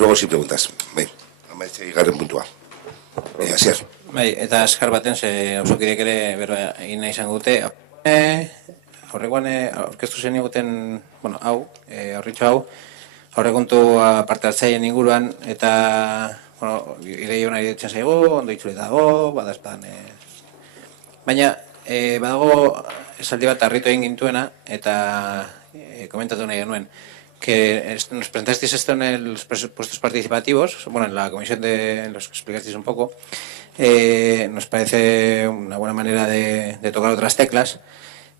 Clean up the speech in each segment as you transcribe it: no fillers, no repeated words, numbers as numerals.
luego si preguntas. Amaitzea igarren puntua. Asier. Eta eskar baten, auzokideek ere bero egin nahi izango dute. Aurrekoan aurkeztu zen eguten, aurritxo hau, aurrekontua parte hartzaien inguruan, eta, idei hona iretzen zaigu, ondo itzuleta dago, badazpan. Baina, badago esaldi bat harritu egin gintuena, eta komentatu nahi genuen, que nos presentasteis esto en los presupuestos participativos, en la comisión los explicasteis un poco. Nos parece una buena manera de tocar otras teclas,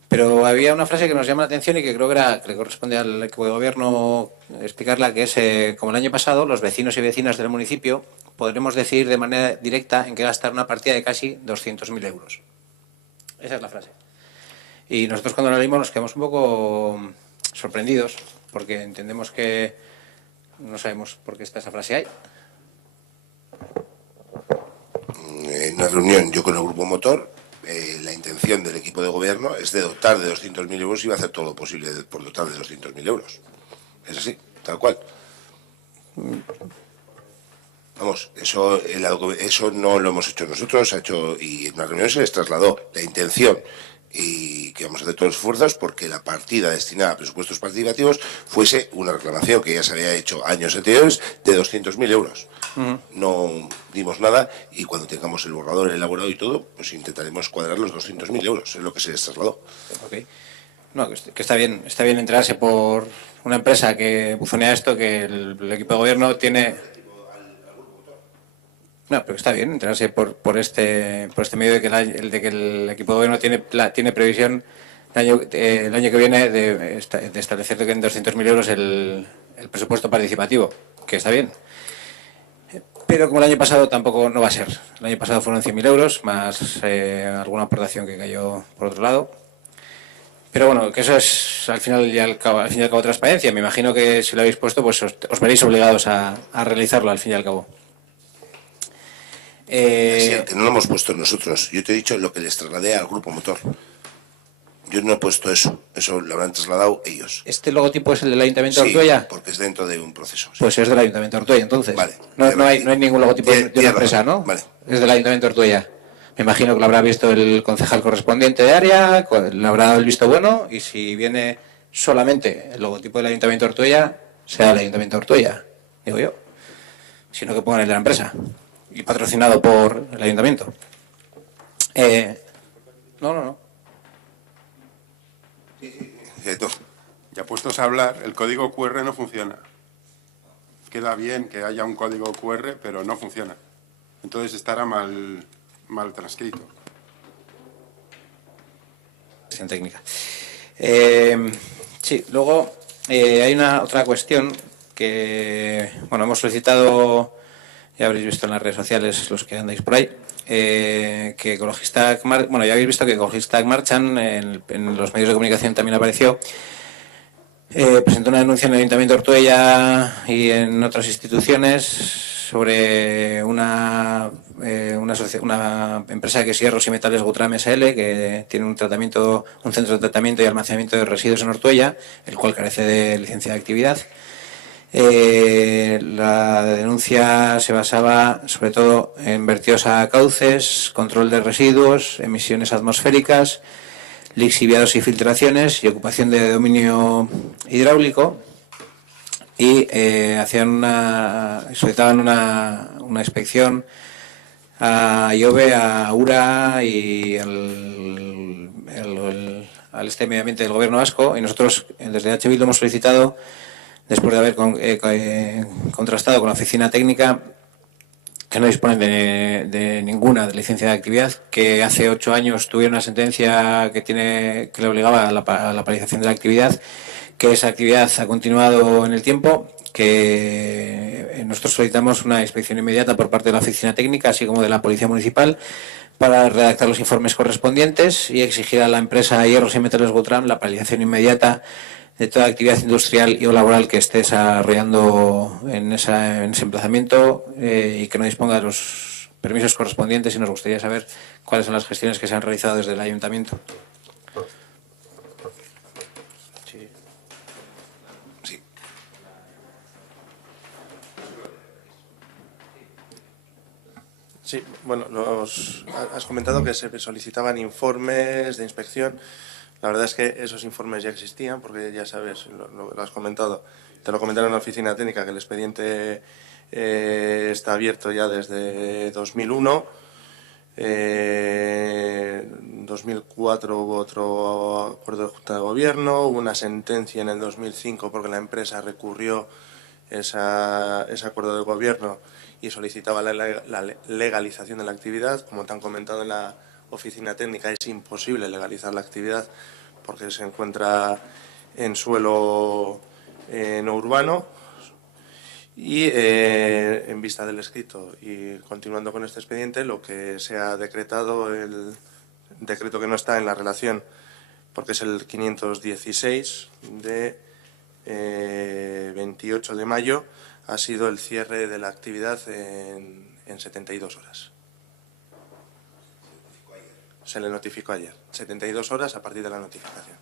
pero había una frase que nos llama la atención y que creo que le corresponde al equipo de gobierno explicarla, que es, como el año pasado, los vecinos y vecinas del municipio podremos decidir de manera directa en qué gastar una partida de casi 200.000 euros. Esa es la frase. Y nosotros cuando la leímos nos quedamos un poco sorprendidos, porque entendemos que no sabemos por qué está esa frase ahí. En una reunión yo con el grupo motor, la intención del equipo de gobierno es de dotar de 200.000 euros y va a hacer todo lo posible por dotar de 200.000 euros. Es así, tal cual. Vamos, eso no lo hemos hecho nosotros, y en una reunión se les trasladó la intención y que vamos a hacer todos los esfuerzos porque la partida destinada a presupuestos participativos fuese una reclamación que ya se había hecho años anteriores de 200.000 euros. No dimos nada y cuando tengamos el borrador elaborado y todo, pues intentaremos cuadrar los 200.000 euros, es lo que se les trasladó. Okay. No, que está bien enterarse por una empresa que buzonea esto, que el equipo de gobierno tiene... No, pero está bien enterarse por este medio de que el equipo de gobierno tiene previsión el año que viene de establecer que en 200.000 euros el presupuesto participativo, que está bien. Pero como el año pasado tampoco no va a ser. El año pasado fueron 100.000 euros, más alguna aportación que cayó por otro lado. Pero bueno, que eso es al fin y al cabo transparencia. Me imagino que si lo habéis puesto, pues os veréis obligados a realizarlo al fin y al cabo. Que no lo hemos puesto nosotros. Yo te he dicho lo que les trasladé al grupo motor. Yo no he puesto eso lo habrán trasladado ellos. ¿Este logotipo es el del Ayuntamiento de Ortuella? Sí, porque es dentro de un proceso. Sí. Pues es del Ayuntamiento de Ortuella, entonces. Vale. No hay ningún logotipo de una empresa, ¿no? Vale. Es del Ayuntamiento de Ortuella. Me imagino que lo habrá visto el concejal correspondiente de área, le habrá dado el visto bueno, y si viene solamente el logotipo del Ayuntamiento de Ortuella, será el Ayuntamiento de Ortuella, digo yo. Sino que pongan el de la empresa. Y patrocinado por el Ayuntamiento. No. Ya puestos a hablar, el código QR no funciona. Queda bien que haya un código QR, pero no funciona. Entonces estará mal transcrito. Técnica. Sí, luego hay otra cuestión que, hemos solicitado, ya habréis visto en las redes sociales los que andáis por ahí, que Ecologistak, ya habéis visto que Ecologistak Marchan, en los medios de comunicación también apareció, presentó una denuncia en el Ayuntamiento de Ortuella y en otras instituciones sobre una empresa que es Hierros y Metales Gutram SL, que tiene un centro de tratamiento y almacenamiento de residuos en Ortuella, el cual carece de licencia de actividad. La denuncia se basaba sobre todo en vertidos a cauces, control de residuos, emisiones atmosféricas, lixiviados y filtraciones y ocupación de dominio hidráulico, y solicitaban una inspección a IOBE, a URA y al Medio Ambiente del Gobierno vasco, y nosotros desde H. Bildu hemos solicitado, después de haber contrastado con la oficina técnica, que no disponen de ninguna licencia de actividad, que hace 8 años tuvieron una sentencia que le obligaba a la paralización de la actividad, que esa actividad ha continuado en el tiempo, que nosotros solicitamos una inspección inmediata por parte de la oficina técnica, así como de la Policía Municipal, para redactar los informes correspondientes y exigir a la empresa Hierros y Metales Gutram la paralización inmediata de toda actividad industrial y o laboral que esté desarrollando en ese emplazamiento, y que no disponga de los permisos correspondientes, y nos gustaría saber cuáles son las gestiones que se han realizado desde el Ayuntamiento. Sí. Sí, bueno, has comentado que se solicitaban informes de inspección. La verdad es que esos informes ya existían, porque ya sabes, lo has comentado, te lo comentaron en la oficina técnica, que el expediente está abierto ya desde 2001. 2004 hubo otro acuerdo de Junta de Gobierno, hubo una sentencia en el 2005 porque la empresa recurrió ese acuerdo de gobierno y solicitaba la legalización de la actividad. Como te han comentado en la oficina técnica, es imposible legalizar la actividad porque se encuentra en suelo no urbano. Y en vista del escrito y continuando con este expediente, lo que se ha decretado, el decreto que no está en la relación, porque es el 516 de 28 de mayo, ha sido el cierre de la actividad en 72 horas. Se le notificó ayer, 72 horas a partir de la notificación.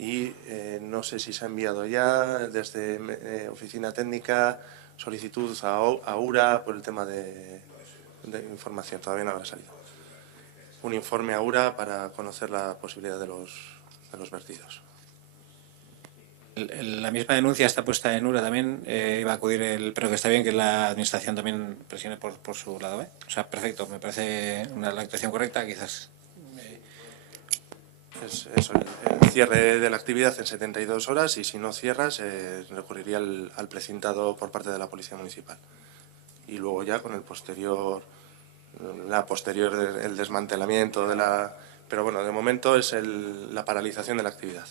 Y no sé si se ha enviado ya desde oficina técnica solicitud a URA por el tema de información. Todavía no habrá salido. Un informe a URA para conocer la posibilidad de los vertidos. La misma denuncia está puesta en URA también, iba a acudir pero que está bien que la administración también presione por su lado, ¿eh? O sea, perfecto, me parece la actuación correcta, quizás. Es eso, el cierre de la actividad en 72 horas y si no cierra se recurriría al precintado por parte de la Policía Municipal. Y luego ya con el el desmantelamiento de la... Pero bueno, de momento es la paralización de la actividad.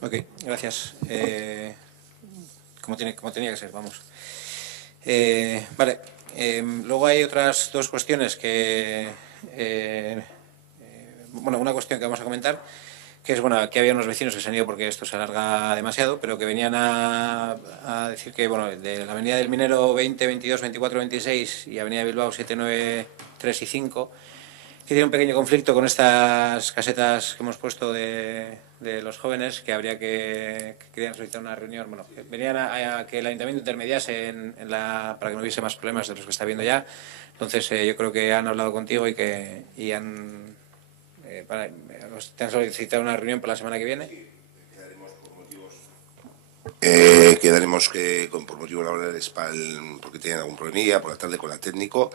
Ok, gracias. Como tenía que ser, vamos. Vale, luego hay otras dos cuestiones que... bueno, una cuestión que vamos a comentar, que es, bueno, aquí había unos vecinos que se han ido porque esto se alarga demasiado, pero que venían a decir que, bueno, de la Avenida del Minero 20, 22, 24, 26 y Avenida Bilbao 7, 9, 3 y 5, que tiene un pequeño conflicto con estas casetas que hemos puesto de los jóvenes, que habría que querían solicitar una reunión. Bueno, venían a que el ayuntamiento intermediase para que no hubiese más problemas de los que está viendo ya. Entonces, yo creo que han hablado contigo y te han solicitado una reunión para la semana que viene. Quedaremos por motivos laborales porque tienen algún problemilla por la tarde con la técnico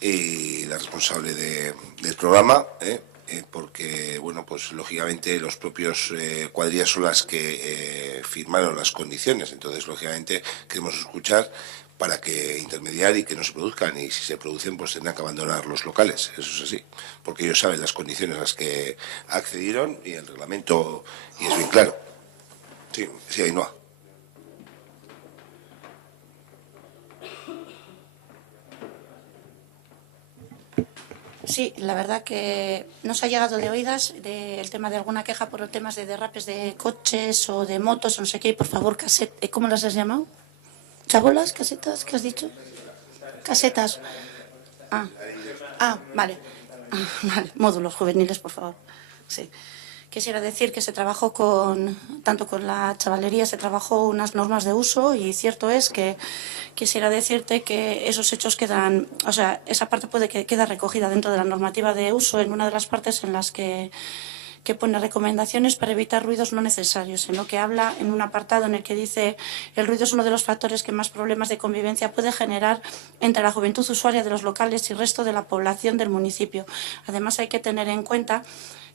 y la responsable del programa, porque, bueno, pues lógicamente los propios cuadrillas son las que firmaron las condiciones. Entonces, lógicamente, queremos escuchar para que intermediar y que no se produzcan, y si se producen pues tendrán que abandonar los locales, eso es así, porque ellos saben las condiciones a las que accedieron y el reglamento, y es bien claro. Sí, Ainhoa. Sí, la verdad que nos ha llegado de oídas el tema de alguna queja por temas de derrapes de coches o de motos o no sé qué. Por favor, ¿cómo las has llamado? ¿Chabolas? ¿Casetas? ¿Qué has dicho? Casetas. Vale. Vale. Módulos juveniles, por favor. Sí. Quisiera decir que se trabajó tanto con la chavalería, se trabajó unas normas de uso y cierto es que quisiera decirte que esos hechos quedan, o sea, esa parte queda recogida dentro de la normativa de uso en una de las partes en las que pone recomendaciones para evitar ruidos no necesarios, en lo que habla en un apartado en el que dice el ruido es uno de los factores que más problemas de convivencia puede generar entre la juventud usuaria de los locales y el resto de la población del municipio. Además, hay que tener en cuenta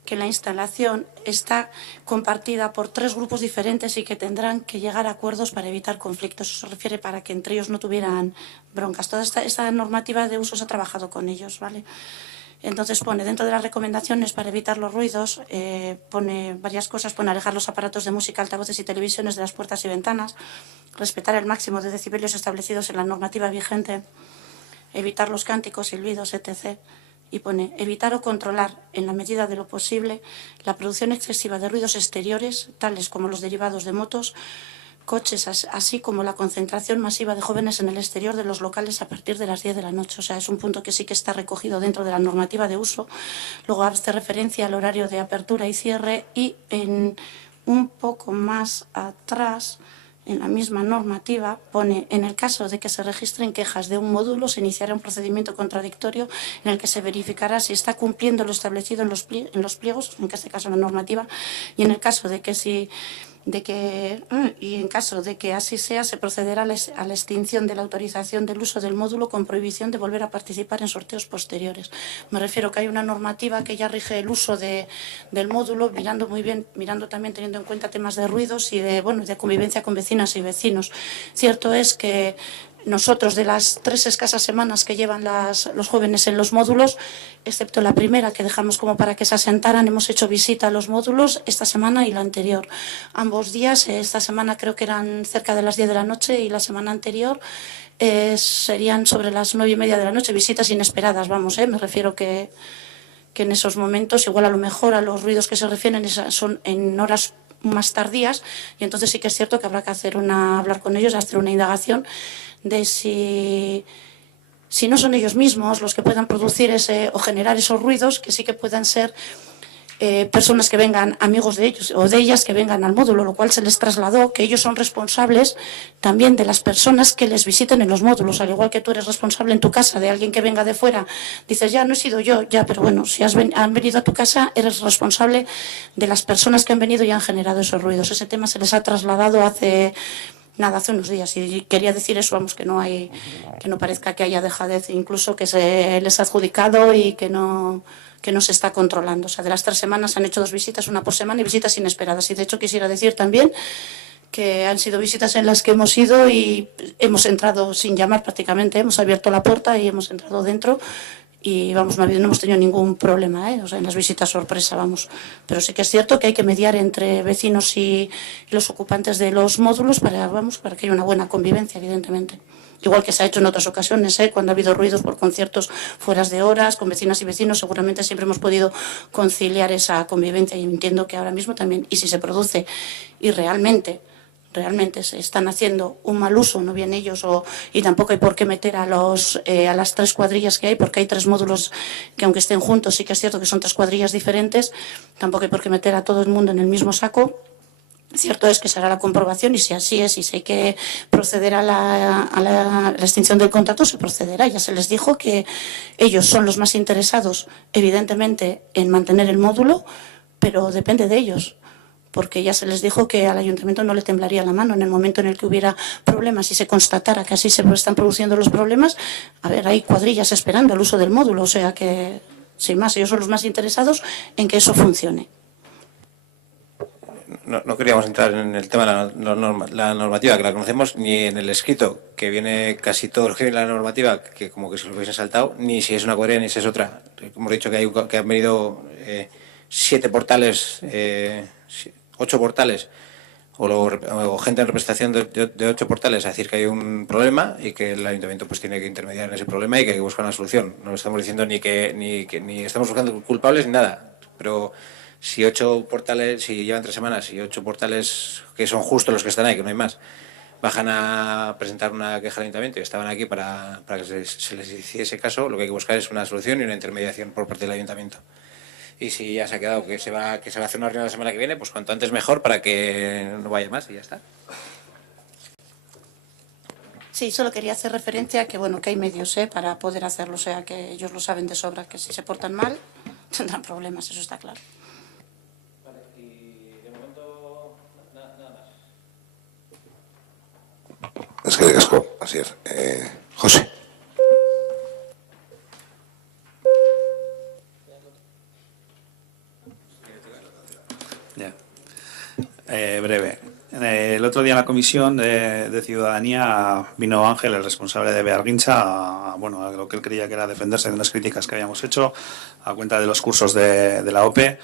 que la instalación está compartida por 3 grupos diferentes y que tendrán que llegar a acuerdos para evitar conflictos. Eso se refiere para que entre ellos no tuvieran broncas. Toda esta normativa de uso se ha trabajado con ellos, ¿vale? Entonces pone, dentro de las recomendaciones para evitar los ruidos, pone varias cosas, pone alejar los aparatos de música, altavoces y televisiones de las puertas y ventanas, respetar el máximo de decibelios establecidos en la normativa vigente, evitar los cánticos, silbidos, etc., y pone evitar o controlar, en la medida de lo posible, la producción excesiva de ruidos exteriores, tales como los derivados de motos, coches, así como la concentración masiva de jóvenes en el exterior de los locales a partir de las 10 de la noche. O sea, es un punto que sí que está recogido dentro de la normativa de uso. Luego hace referencia al horario de apertura y cierre y un poco más atrás, en la misma normativa, pone: en el caso de que se registren quejas de un módulo, se iniciará un procedimiento contradictorio en el que se verificará si está cumpliendo lo establecido en los pliegos, en este caso la normativa, y en caso de que así sea, se procederá a la extinción de la autorización del uso del módulo con prohibición de volver a participar en sorteos posteriores. Me refiero que hay una normativa que ya rige el uso del módulo, mirando también, teniendo en cuenta temas de ruidos y de convivencia con vecinas y vecinos. Cierto es que nosotros, de las 3 escasas semanas que llevan los jóvenes en los módulos, excepto la primera que dejamos como para que se asentaran, hemos hecho visita a los módulos esta semana y la anterior. Ambos días, esta semana creo que eran cerca de las 10 de la noche y la semana anterior serían sobre las 9:30 de la noche, visitas inesperadas, me refiero que en esos momentos, igual a lo mejor a los ruidos que se refieren son en horas más tardías, y entonces sí que es cierto que habrá que hablar con ellos, hacer una indagación de si no son ellos mismos los que puedan producir o generar esos ruidos, que sí que puedan ser personas que vengan, amigos de ellos o de ellas, que vengan al módulo, lo cual se les trasladó, que ellos son responsables también de las personas que les visiten en los módulos, al igual que tú eres responsable en tu casa de alguien que venga de fuera. Dices, ya, no he sido yo, ya, pero bueno, si han venido a tu casa, eres responsable de las personas que han venido y han generado esos ruidos. Ese tema se les ha trasladado hace unos días, y quería decir eso, que no parezca que haya dejadez, incluso que se les ha adjudicado y que no se está controlando. O sea, de las 3 semanas han hecho 2 visitas, una por semana, y visitas inesperadas. Y de hecho quisiera decir también que han sido visitas en las que hemos ido y hemos entrado sin llamar prácticamente, hemos abierto la puerta y hemos entrado dentro. Y no hemos tenido ningún problema, o sea, en las visitas sorpresa, Pero sí que es cierto que hay que mediar entre vecinos y los ocupantes de los módulos para que haya una buena convivencia, evidentemente. Igual que se ha hecho en otras ocasiones, cuando ha habido ruidos por conciertos fuera de horas, con vecinas y vecinos, seguramente siempre hemos podido conciliar esa convivencia, y entiendo que ahora mismo también. Y si se produce y realmente se están haciendo un mal uso, no bien ellos, y tampoco hay por qué meter a las 3 cuadrillas que hay, porque hay 3 módulos que, aunque estén juntos, sí que es cierto que son 3 cuadrillas diferentes, tampoco hay por qué meter a todo el mundo en el mismo saco. Cierto es que será la comprobación, y si así es, y si hay que proceder a la extinción del contrato, se procederá. Ya se les dijo que ellos son los más interesados, evidentemente, en mantener el módulo, pero depende de ellos, porque ya se les dijo que al ayuntamiento no le temblaría la mano en el momento en el que hubiera problemas y se constatara que así se están produciendo los problemas. Hay cuadrillas esperando el uso del módulo, o sea que, sin más, ellos son los más interesados en que eso funcione. No queríamos entrar en el tema de la normativa, que la conocemos, ni en el escrito, que viene casi todo lo que viene en la normativa, que como que se lo hubiesen saltado, ni si es una cuadrilla ni si es otra. Hemos dicho que han venido 7 portales, 8 portales, o gente en representación de 8 portales a decir que hay un problema y que el ayuntamiento pues tiene que intermediar en ese problema y que hay que buscar una solución. No estamos diciendo ni estamos buscando culpables ni nada, pero si 8 portales, si llevan 3 semanas y 8 portales que son justo los que están ahí, que no hay más, bajan a presentar una queja al ayuntamiento y estaban aquí para que se les hiciese caso, lo que hay que buscar es una solución y una intermediación por parte del ayuntamiento. Y si ya se ha quedado que se va a hacer una reunión la semana que viene, pues cuanto antes mejor, para que no vaya más y ya está. Sí, solo quería hacer referencia a que hay medios para poder hacerlo, o sea que ellos lo saben de sobra, que si se portan mal tendrán problemas, eso está claro. Vale, y de momento nada más. Es que así es. José. Ya. Breve. El otro día en la Comisión de Ciudadanía vino Ángel, el responsable de Bearguincha, a lo que él creía que era defenderse de unas críticas que habíamos hecho a cuenta de los cursos de la OPE.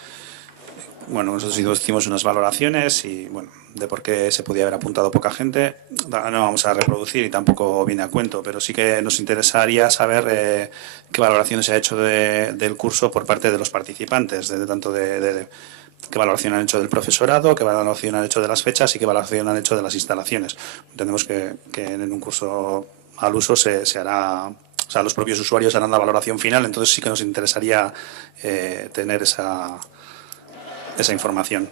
Nosotros hicimos unas valoraciones y de por qué se podía haber apuntado poca gente. No vamos a reproducir y tampoco viene a cuento, pero sí que nos interesaría saber qué valoraciones se ha hecho del curso por parte de los participantes, tanto de qué valoración han hecho del profesorado, qué valoración han hecho de las fechas y qué valoración han hecho de las instalaciones. Entendemos que en un curso al uso se hará, o sea, los propios usuarios harán la valoración final, entonces sí que nos interesaría tener esa información.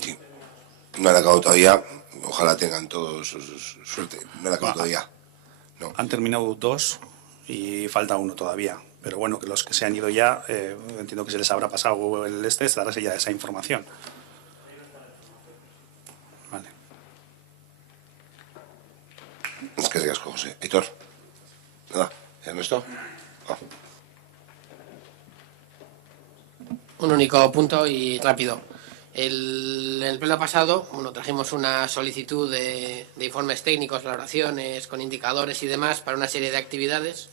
Sí. No han acabado todavía. Ojalá tengan todos suerte. No han acabado todavía. No. Han terminado 2 y falta 1 todavía. Pero bueno, que los que se han ido ya, entiendo que se les habrá pasado darse ya esa información. Vale. Es que sigas con José. Aitor. Nada. ¿Ernesto? Oh. Un único punto y rápido. En el pleno pasado, bueno, trajimos una solicitud de informes técnicos, valoraciones, con indicadores y demás para una serie de actividades.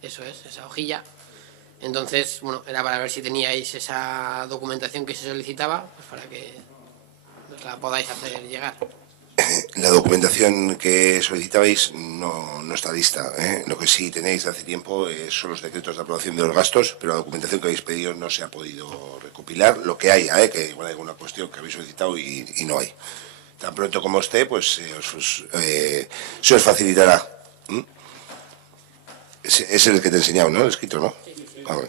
Eso es, esa hojilla. Entonces, bueno, era para ver si teníais esa documentación que se solicitaba, pues para que nos la podáis hacer llegar. La documentación que solicitabais no está lista. Lo que sí tenéis de hace tiempo son los decretos de aprobación de los gastos, pero la documentación que habéis pedido no se ha podido recopilar. Lo que haya, que igual hay alguna cuestión que habéis solicitado y no hay. Tan pronto como esté, pues se os facilitará. Es el que te he enseñado, ¿no? El escrito, ¿no? Ah, bueno.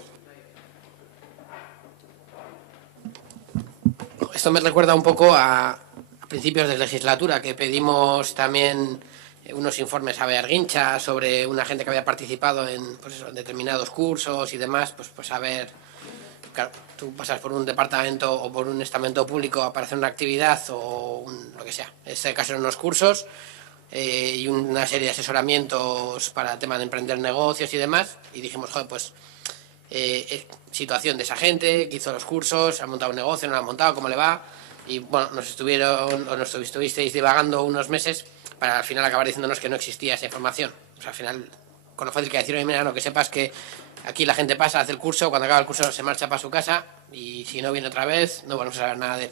Esto me recuerda un poco a principios de legislatura, que pedimos también unos informes a Bearguincha sobre una gente que había participado en, pues eso, en determinados cursos y demás, pues a ver, claro, tú pasas por un departamento o por un estamento público para hacer una actividad o lo que sea. En este caso eran unos cursos y una serie de asesoramientos para el tema de emprender negocios y demás, y dijimos, joder, pues situación de esa gente que hizo los cursos, ha montado un negocio, no lo ha montado, cómo le va. Y bueno, nos estuvisteis divagando unos meses para al final acabar diciéndonos que no existía esa información. O sea, al final, con lo fácil que decir, mira, no, que sepas que aquí la gente pasa, hace el curso, cuando acaba el curso se marcha para su casa y si no viene otra vez, no vamos a saber nada de él.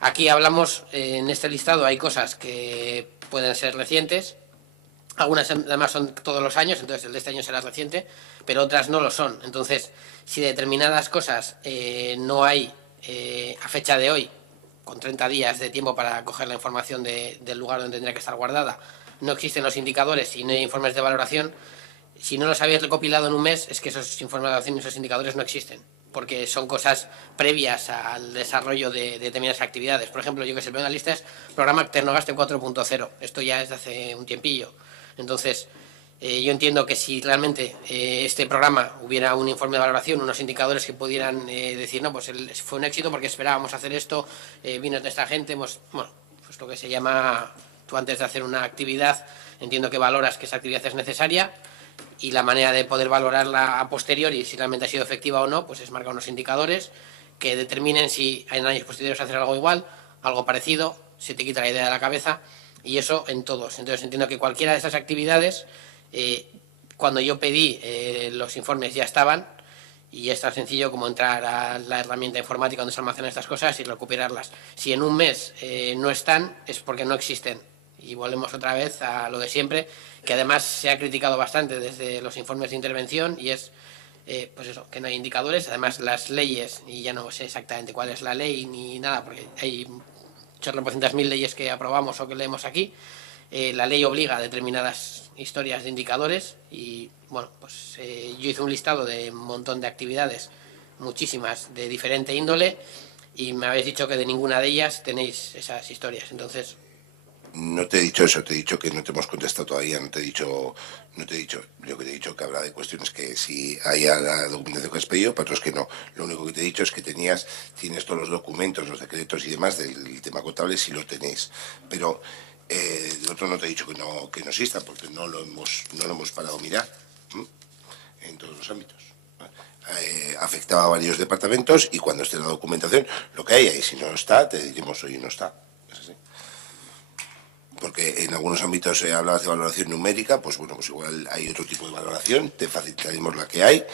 Aquí hablamos, en este listado hay cosas que pueden ser recientes, algunas además son todos los años, entonces el de este año será reciente, pero otras no lo son. Entonces, si determinadas cosas no hay a fecha de hoy, con 30 días de tiempo para coger la información del lugar donde tendría que estar guardada, no existen los indicadores y no hay informes de valoración, si no los habéis recopilado en un mes, es que esos informes de valoración y esos indicadores no existen, porque son cosas previas al desarrollo de determinadas actividades. Por ejemplo, yo que sé, el la lista es Programa Tecnogaste 4.0, esto ya es de hace un tiempillo. Entonces, yo entiendo que si realmente este programa hubiera un informe de valoración, unos indicadores que pudieran decir, no, pues fue un éxito porque esperábamos hacer esto, vino de esta gente, bueno, pues lo que se llama, tú antes de hacer una actividad, entiendo que valoras que esa actividad es necesaria y la manera de poder valorarla a posteriori, si realmente ha sido efectiva o no, pues es marcar unos indicadores que determinen si en años posteriores hacer algo igual, algo parecido, se te quita la idea de la cabeza, y eso en todos. Entonces entiendo que cualquiera de esas actividades, cuando yo pedí los informes ya estaban, y es tan sencillo como entrar a la herramienta informática donde se almacenan estas cosas y recuperarlas. Si en un mes no están, es porque no existen. Y volvemos otra vez a lo de siempre, que además se ha criticado bastante desde los informes de intervención, y es pues eso, que no hay indicadores. Además las leyes, y ya no sé exactamente cuál es la ley ni nada, porque hay 800.000 leyes que aprobamos o que leemos aquí, la ley obliga a determinadas historias de indicadores y bueno, pues yo hice un listado de un montón de actividades, muchísimas de diferente índole, y me habéis dicho que de ninguna de ellas tenéis esas historias. Entonces, no te he dicho eso, te he dicho que no te hemos contestado todavía, no te he dicho, yo que te he dicho que habrá de cuestiones que si hay la documentación que has pedido, para otros que no. Lo único que te he dicho es que tienes todos los documentos, los decretos y demás del tema contable, si lo tenéis. Pero del otro no te he dicho que no exista, porque no lo hemos parado a mirar en todos los ámbitos. Afectaba a varios departamentos y cuando esté la documentación, lo que haya, y si no está, te diremos hoy no está. Es así. Porque en algunos ámbitos hablabas de valoración numérica, pues bueno, pues igual hay otro tipo de valoración, te facilitaremos la que hay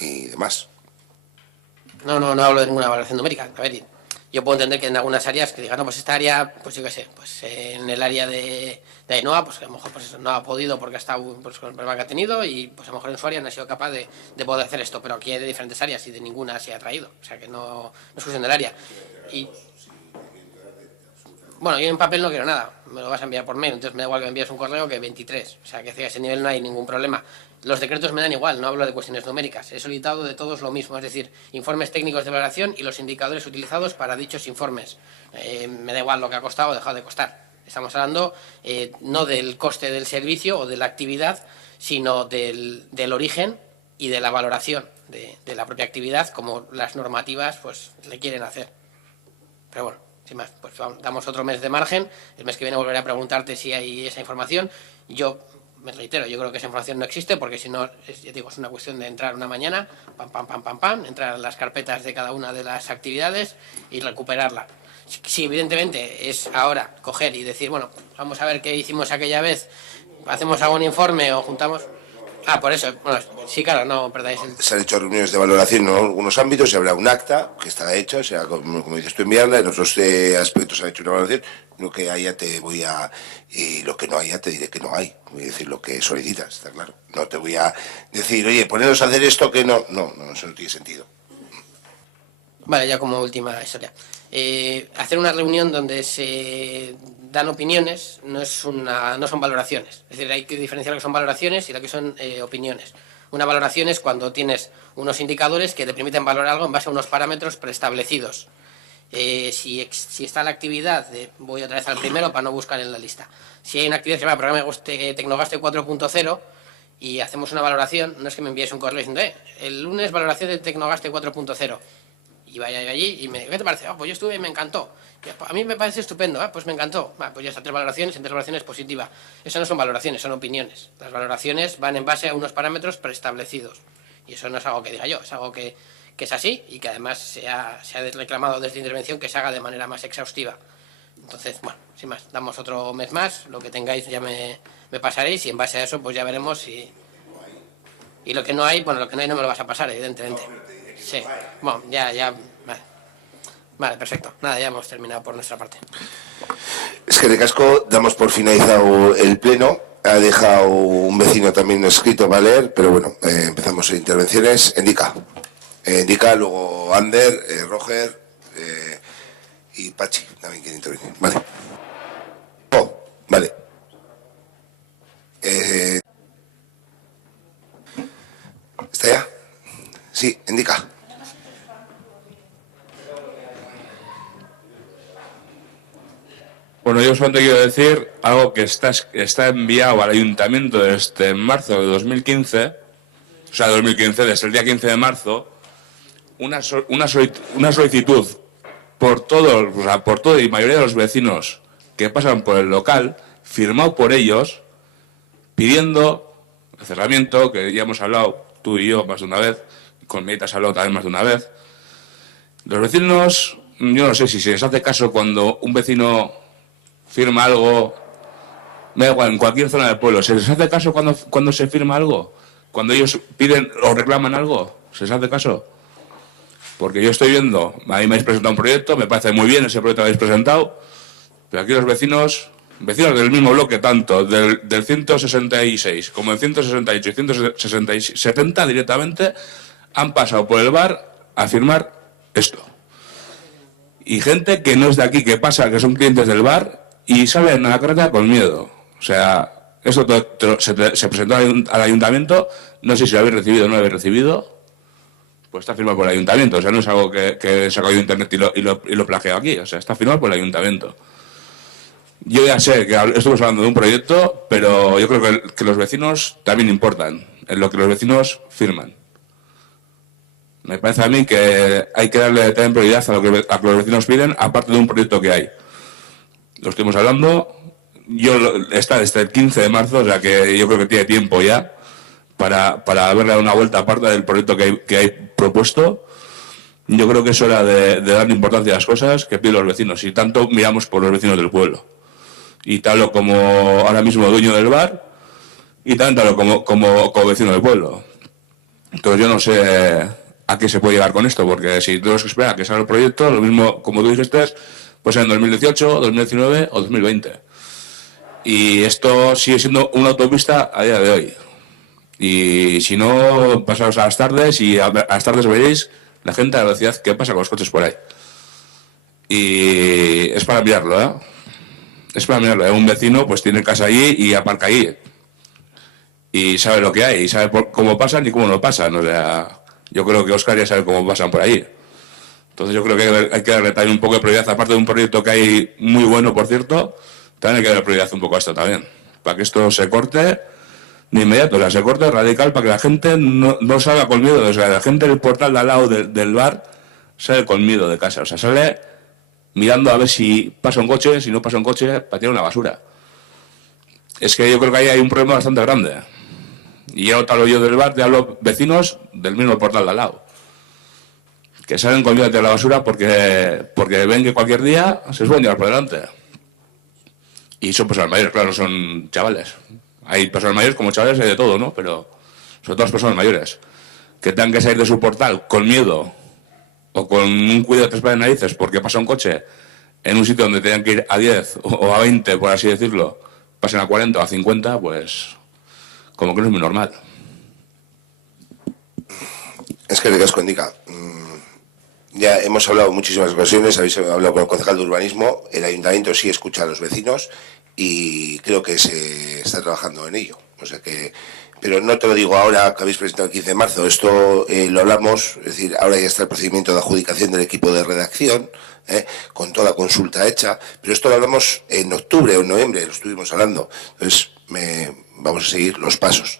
y demás. No hablo de ninguna valoración numérica. A ver, yo puedo entender que en algunas áreas que digan, no, pues esta área, pues yo qué sé, pues en el área de Ainhoa, pues que a lo mejor pues eso, no ha podido porque ha estado pues, con el problema que ha tenido y pues a lo mejor en su área no ha sido capaz de poder hacer esto, pero aquí hay de diferentes áreas y de ninguna se ha traído, o sea que no es cuestión del área. Y bueno, yo en papel no quiero nada, me lo vas a enviar por mail, entonces me da igual que me envíes un correo que 23, o sea que a ese nivel no hay ningún problema. Los decretos me dan igual, no hablo de cuestiones numéricas. He solicitado de todos lo mismo, es decir, informes técnicos de valoración y los indicadores utilizados para dichos informes. Me da igual lo que ha costado o dejado de costar. Estamos hablando no del coste del servicio o de la actividad, sino del origen y de la valoración de la propia actividad, como las normativas pues le quieren hacer. Pero bueno, sin más, pues damos otro mes de margen. El mes que viene volveré a preguntarte si hay esa información. Yo me reitero, yo creo que esa información no existe, porque si no, ya digo, es una cuestión de entrar una mañana, entrar a las carpetas de cada una de las actividades y recuperarla. Si evidentemente es ahora coger y decir, bueno, vamos a ver qué hicimos aquella vez, hacemos algún informe o juntamos... por eso, bueno, sí, claro, no perdáis el... Se han hecho reuniones de valoración en algunos ámbitos y habrá un acta que estará hecha, o sea, como dices tú, enviarla. En otros aspectos se ha hecho una valoración. Lo que haya te voy a... Y lo que no haya te diré que no hay. Voy a decir lo que solicitas, está claro. No te voy a decir, oye, poneros a hacer esto que no. No, eso no tiene sentido. Vale, ya como última historia. Hacer una reunión donde se dan opiniones no son valoraciones. Es decir, hay que diferenciar lo que son valoraciones y lo que son opiniones. Una valoración es cuando tienes unos indicadores que te permiten valorar algo en base a unos parámetros preestablecidos. Si está la actividad, voy otra vez al primero para no buscar en la lista. Si hay una actividad que se llama Programa Tecnogaste 4.0 y hacemos una valoración, no es que me envíes un correo diciendo, el lunes valoración de Tecnogaste 4.0 y vaya allí y me digo, ¿qué te parece? Pues yo estuve y me encantó. A mí me parece estupendo, pues me encantó. Pues ya está, 3 valoraciones, en 3 valoraciones positiva. Eso no son valoraciones, son opiniones. Las valoraciones van en base a unos parámetros preestablecidos. Y eso no es algo que diga yo, es algo que es así y que además se ha reclamado desde intervención que se haga de manera más exhaustiva. Entonces, bueno, sin más, damos otro mes más, lo que tengáis ya me pasaréis y en base a eso pues ya veremos y lo que no hay, bueno, lo que no hay no me lo vas a pasar, evidentemente. Sí, bueno, ya, vale, perfecto. Nada, ya hemos terminado por nuestra parte. Es que de casco damos por finalizado el pleno. Ha dejado un vecino también escrito para leer, pero bueno, empezamos en intervenciones. Indica, luego Ander, Roger y Pachi también quiere intervenir. Vale. Vale. ¿Está ya? Sí, indica. Bueno, yo solamente quiero decir algo que está enviado al ayuntamiento desde marzo de 2015, o sea, 2015, desde el día 15 de marzo, una solicitud por todo y mayoría de los vecinos que pasan por el local, firmado por ellos, pidiendo el cerramiento, que ya hemos hablado tú y yo más de una vez, con Meita has hablado también más de una vez. Los vecinos, yo no sé si se les hace caso cuando un vecino firma algo, me da igual, en cualquier zona del pueblo, ¿se les hace caso cuando se firma algo? Cuando ellos piden o reclaman algo, ¿se les hace caso? Porque yo estoy viendo, a mí me habéis presentado un proyecto, me parece muy bien ese proyecto que habéis presentado, pero aquí los vecinos del mismo bloque, tanto del 166 como el 168 y 170 directamente, han pasado por el bar a firmar esto. Y gente que no es de aquí, que pasa, que son clientes del bar y salen a la carretera con miedo. O sea, esto se presentó al ayuntamiento, no sé si lo habéis recibido o no lo habéis recibido, pues está firmado por el ayuntamiento. O sea, no es algo que he sacado de internet y lo plagiado aquí. O sea, está firmado por el ayuntamiento. Yo ya sé que estamos hablando de un proyecto, pero yo creo que los vecinos también importan en lo que los vecinos firman. Me parece a mí que hay que darle también prioridad a lo que los vecinos piden, aparte de un proyecto que hay. Lo estuvimos hablando, está desde el 15 de marzo, o sea que yo creo que tiene tiempo ya para haberle dado una vuelta aparte del proyecto que hay propuesto. Yo creo que es hora de darle importancia a las cosas que piden los vecinos, y tanto miramos por los vecinos del pueblo. Y tal como ahora mismo dueño del bar, y tanto como vecino del pueblo. Entonces yo no sé a qué se puede llegar con esto, porque si tenemos que esperar a que salga el proyecto, lo mismo como tú dijiste, pues en 2018, 2019 o 2020. Y esto sigue siendo una autopista a día de hoy. Y si no, pasaros a las tardes y a las tardes veréis la gente a la velocidad que pasa con los coches por ahí. Y es para mirarlo, ¿eh? Es para mirarlo. Un vecino pues tiene casa allí y aparca allí. y sabe lo que hay, y sabe cómo pasan y cómo no pasan. O sea, yo creo que Óscar ya sabe cómo pasan por ahí. Entonces yo creo que hay que darle también un poco de prioridad, aparte de un proyecto que hay muy bueno, por cierto, también hay que darle prioridad un poco a esto también, para que esto se corte de inmediato, o sea, se corte radical, para que la gente no salga con miedo. O sea, la gente del portal de al lado del bar sale con miedo de casa, o sea, sale mirando a ver si pasa un coche, si no pasa un coche, para tirar una basura. Es que yo creo que ahí hay un problema bastante grande. Y ya no te hablo yo del bar, te hablo vecinos del mismo portal de al lado, que salen con miedo de tirar la basura porque ven que cualquier día se les pueden llevar por delante. Y son personas mayores, claro, son chavales. Hay personas mayores como chavales, hay de todo, ¿no? Pero sobre todo las personas mayores, que tengan que salir de su portal con miedo o con un cuidado de tres pares de narices porque pasa un coche en un sitio donde tenían que ir a 10 o a 20, por así decirlo, pasen a 40 o a 50, pues como que no es muy normal. Es que ricasco indica. Ya hemos hablado en muchísimas ocasiones, habéis hablado con el concejal de urbanismo, el ayuntamiento sí escucha a los vecinos y creo que se está trabajando en ello. O sea que, pero no te lo digo ahora que habéis presentado el 15 de marzo, esto lo hablamos, es decir, ahora ya está el procedimiento de adjudicación del equipo de redacción, con toda consulta hecha, pero esto lo hablamos en octubre o en noviembre, lo estuvimos hablando. Entonces, vamos a seguir los pasos.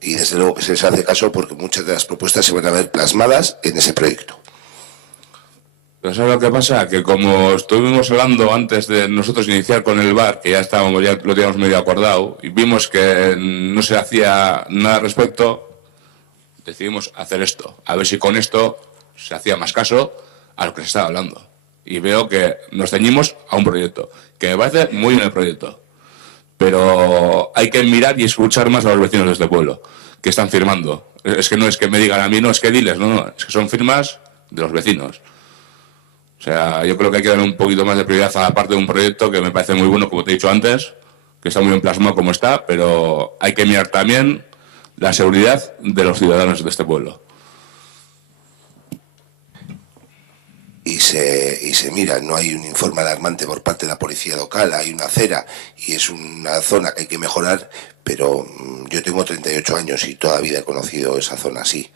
Y desde luego que se les hace caso porque muchas de las propuestas se van a ver plasmadas en ese proyecto. Pero ¿sabes lo que pasa? Que como estuvimos hablando antes de nosotros iniciar con el bar, que ya lo teníamos medio acordado, y vimos que no se hacía nada al respecto, decidimos hacer esto. A ver si con esto se hacía más caso a lo que se estaba hablando. Y veo que nos ceñimos a un proyecto, que me parece muy bien el proyecto. Pero hay que mirar y escuchar más a los vecinos de este pueblo, que están firmando. Es que no es que me digan a mí, no, es que diles, no, es que son firmas de los vecinos. O sea, yo creo que hay que dar un poquito más de prioridad a la parte de un proyecto que me parece muy bueno, como te he dicho antes, que está muy bien plasmado como está, pero hay que mirar también la seguridad de los ciudadanos de este pueblo. Y se mira, no hay un informe alarmante por parte de la policía local, hay una acera y es una zona que hay que mejorar, pero yo tengo 38 años y toda la vida he conocido esa zona así.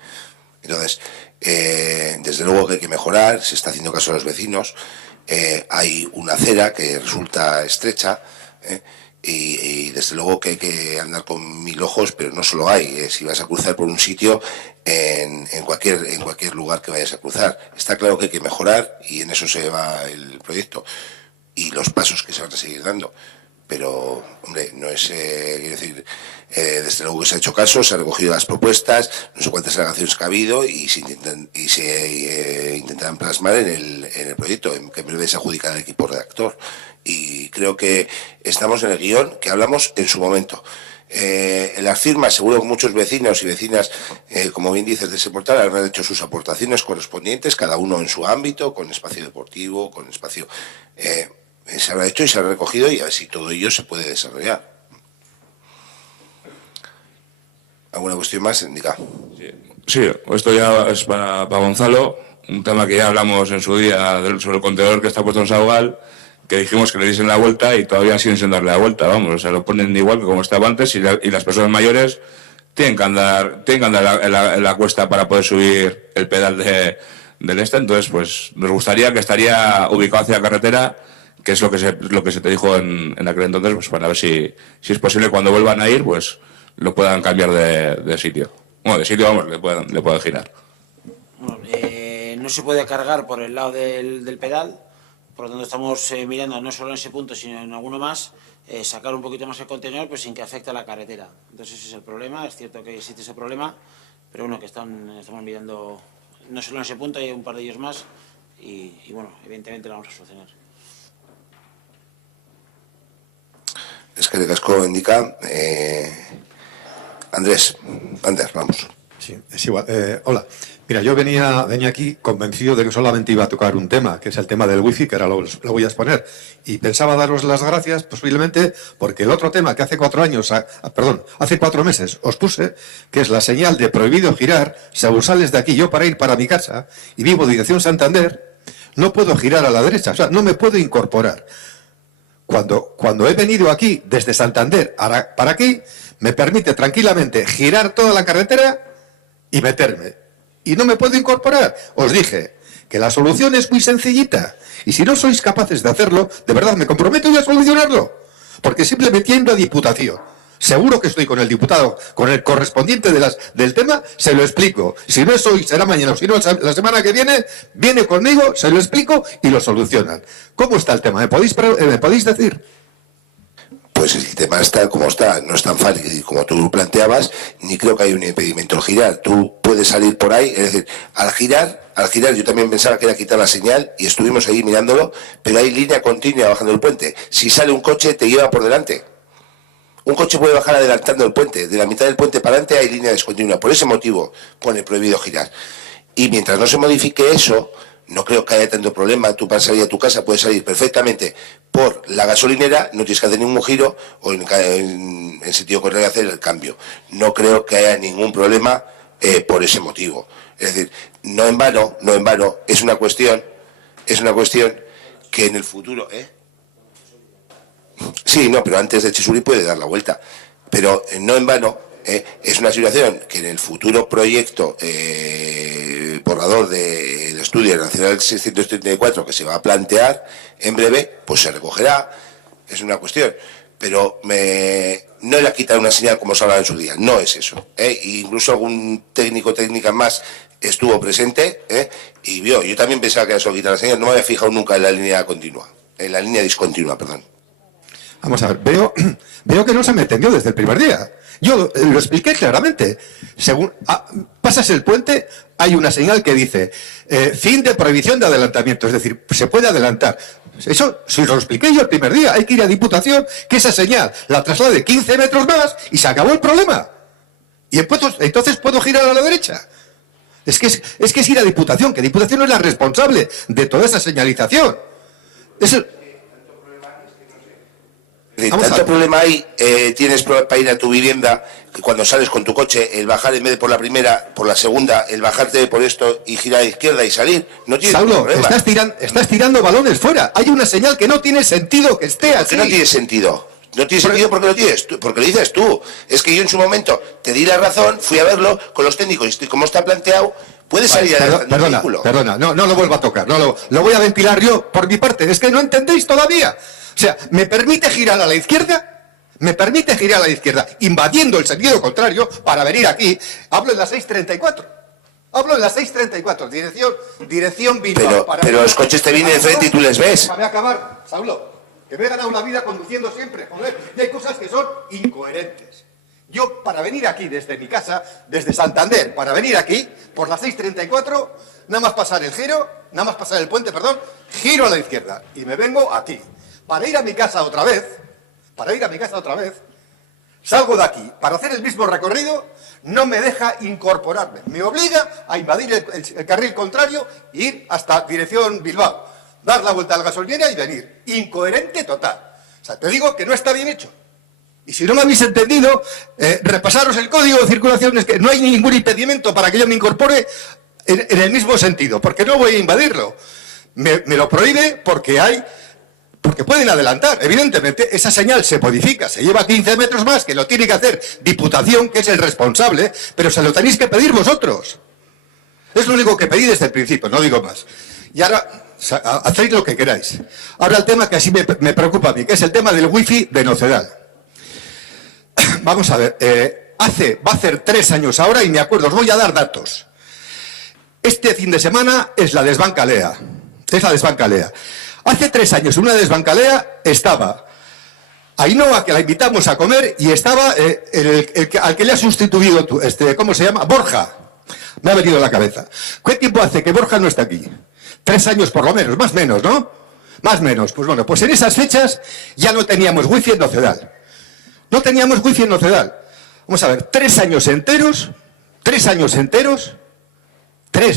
Entonces, desde luego que hay que mejorar, se está haciendo caso a los vecinos, hay una acera que resulta estrecha, y desde luego que hay que andar con 1000 ojos, pero no solo hay, si vas a cruzar por un sitio, en cualquier lugar que vayas a cruzar. Está claro que hay que mejorar y en eso se va el proyecto y los pasos que se van a seguir dando. Pero, hombre, no es, quiero decir, desde luego que se ha hecho caso, se han recogido las propuestas, no sé cuántas alegaciones que ha habido y se intentan plasmar en el proyecto, que en breve se adjudicará el equipo redactor. Y creo que estamos en el guión que hablamos en su momento. En las firmas, seguro que muchos vecinos y vecinas, como bien dices, de ese portal, habrán hecho sus aportaciones correspondientes, cada uno en su ámbito, con espacio deportivo, con espacio... se habrá hecho y se habrá recogido y a ver si todo ello se puede desarrollar. ¿Alguna cuestión más, Indica? Sí, esto ya es para Gonzalo, un tema que ya hablamos en su día sobre el contenedor que está puesto en Saugal, que dijimos que le diesen la vuelta y todavía siguen sin darle la vuelta, vamos, o sea, lo ponen igual que como estaba antes y las personas mayores tienen que andar en la cuesta para poder subir el pedal del este, entonces pues nos gustaría que estaría ubicado hacia la carretera, que es lo que se te dijo en aquel entonces, pues para ver si es posible cuando vuelvan a ir, pues lo puedan cambiar de sitio. Bueno, de sitio, vamos, le puedan girar. Bueno, no se puede cargar por el lado del pedal, por lo tanto estamos mirando no solo en ese punto, sino en alguno más, sacar un poquito más el contenedor, pues sin que afecte a la carretera. Entonces ese es el problema, es cierto que existe ese problema, pero bueno, que estamos mirando no solo en ese punto, hay un par de ellos más, y bueno, evidentemente lo vamos a solucionar. Es que de casco indica... Andrés, vamos. Sí, es igual. Hola. Mira, yo venía aquí convencido de que solamente iba a tocar un tema, que es el tema del wifi, que ahora lo voy a exponer. Y pensaba daros las gracias, posiblemente, porque el otro tema que hace 4 meses os puse, que es la señal de prohibido girar, según sales de aquí yo para ir para mi casa, y vivo dirección Santander, no puedo girar a la derecha, o sea, no me puedo incorporar. Cuando cuando he venido aquí desde Santander para aquí, me permite tranquilamente girar toda la carretera y meterme. Y no me puedo incorporar. Os dije que la solución es muy sencillita. Y si no sois capaces de hacerlo, de verdad me comprometo yo a solucionarlo. Porque simplemente yendo a Diputación. Seguro que estoy con el diputado, con el correspondiente del tema, se lo explico. Si no es hoy, será mañana, o si no, la semana que viene conmigo, se lo explico y lo solucionan. ¿Cómo está el tema? ¿Me podéis decir? Pues el tema está como está, no es tan fácil como tú lo planteabas, ni creo que haya un impedimento al girar. Tú puedes salir por ahí, es decir, al girar yo también pensaba que era quitar la señal y estuvimos ahí mirándolo, pero hay línea continua bajando el puente. Si sale un coche, te lleva por delante. Un coche puede bajar adelantando el puente, de la mitad del puente para adelante hay línea discontinua, por ese motivo pone prohibido girar. Y mientras no se modifique eso, no creo que haya tanto problema. Tú para salir a tu casa puedes salir perfectamente por la gasolinera, no tienes que hacer ningún giro o en sentido contrario hacer el cambio. No creo que haya ningún problema por ese motivo. Es decir, no en vano, es una cuestión que en el futuro... Sí, no, pero antes de Chisuri puede dar la vuelta. Pero no en vano, es una situación que en el futuro proyecto borrador del estudio nacional 634 que se va a plantear en breve, pues se recogerá. Es una cuestión. Pero no era quitar una señal como se hablaba en su día, no es eso. Incluso algún técnica más estuvo presente y vio. Yo también pensaba que era solo quitar la señal, no me había fijado nunca en la línea continua, en la línea discontinua, perdón. Vamos a ver, veo que no se me entendió desde el primer día. Yo lo expliqué claramente. Según pasas el puente, hay una señal que dice fin de prohibición de adelantamiento, es decir, se puede adelantar. Eso si lo expliqué yo el primer día. Hay que ir a Diputación, que esa señal la traslade 15 metros más y se acabó el problema. Y entonces puedo girar a la derecha. Es que es ir a Diputación, que Diputación es la responsable de toda esa señalización. Tanto problema hay, tienes para ir a tu vivienda, que cuando sales con tu coche, el bajar en vez de por la primera, por la segunda, el bajarte por esto y girar a la izquierda y salir, no tienes Saulo, problema. estás tirando balones fuera. Hay una señal que no tiene sentido que esté así. ¿Por qué no tiene sentido? No tiene sentido porque lo tienes tú, porque lo dices tú. Es que yo en su momento te di la razón, fui a verlo con los técnicos y como está planteado, puedes salir adelante del vehículo. Perdona, no lo vuelvo a tocar. Lo voy a ventilar yo por mi parte. Es que no entendéis todavía. O sea, ¿me permite girar a la izquierda? Me permite girar a la izquierda, invadiendo el sentido contrario para venir aquí. Hablo en la 634. Hablo en la 634, dirección Bilbao. Pero los coches te vienen de frente y tú les ves. Déjame acabar, Saulo. Que me he ganado la vida conduciendo siempre, joder. Y hay cosas que son incoherentes. Yo, para venir aquí desde mi casa, desde Santander, para venir aquí, por la 634, nada más pasar el puente, giro a la izquierda y me vengo aquí. Para ir a mi casa otra vez, salgo de aquí. Para hacer el mismo recorrido, no me deja incorporarme. Me obliga a invadir el carril contrario e ir hasta dirección Bilbao. Dar la vuelta a la gasolinera y venir. Incoherente total. O sea, te digo que no está bien hecho. Y si no me habéis entendido, repasaros el código de circulación, es que no hay ningún impedimento para que yo me incorpore en el mismo sentido, porque no voy a invadirlo. Me lo prohíbe porque pueden adelantar. Evidentemente, esa señal se modifica, se lleva 15 metros más, que lo tiene que hacer Diputación, que es el responsable, pero se lo tenéis que pedir vosotros. Es lo único que pedí desde el principio, no digo más. Y ahora, hacéis lo que queráis. Ahora el tema que así me preocupa a mí, que es el tema del wifi de Nocedal. Vamos a ver, va a hacer 3 años ahora, y me acuerdo, os voy a dar datos. Este fin de semana es la desbancalea. Hace 3 años, en una desbancalea, estaba Ainhoa, que la invitamos a comer, y estaba al que le ha sustituido, ¿cómo se llama? Borja. Me ha venido a la cabeza. ¿Qué tiempo hace que Borja no está aquí? 3 años por lo menos, más o menos, ¿no? Más o menos. Pues bueno, pues en esas fechas ya no teníamos wifi en Nocedal. Vamos a ver, 3 años enteros,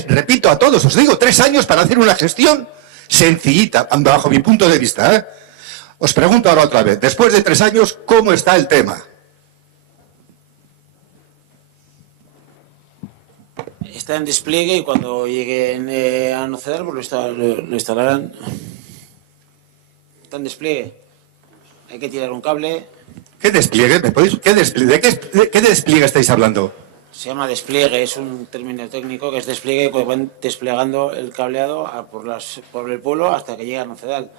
repito a todos, os digo, 3 años para hacer una gestión sencillita, bajo mi punto de vista, ¿eh? Os pregunto ahora otra vez, después de 3 años, ¿cómo está el tema? Está en despliegue y cuando lleguen a Nocedal pues lo instalarán. Está en despliegue. hay que tirar un cable. ¿Qué despliegue? ¿Me podéis? ¿De qué despliegue estáis hablando? Se llama despliegue, es un término técnico que es despliegue, pues van desplegando el cableado por el pueblo hasta que llega a Nocedal.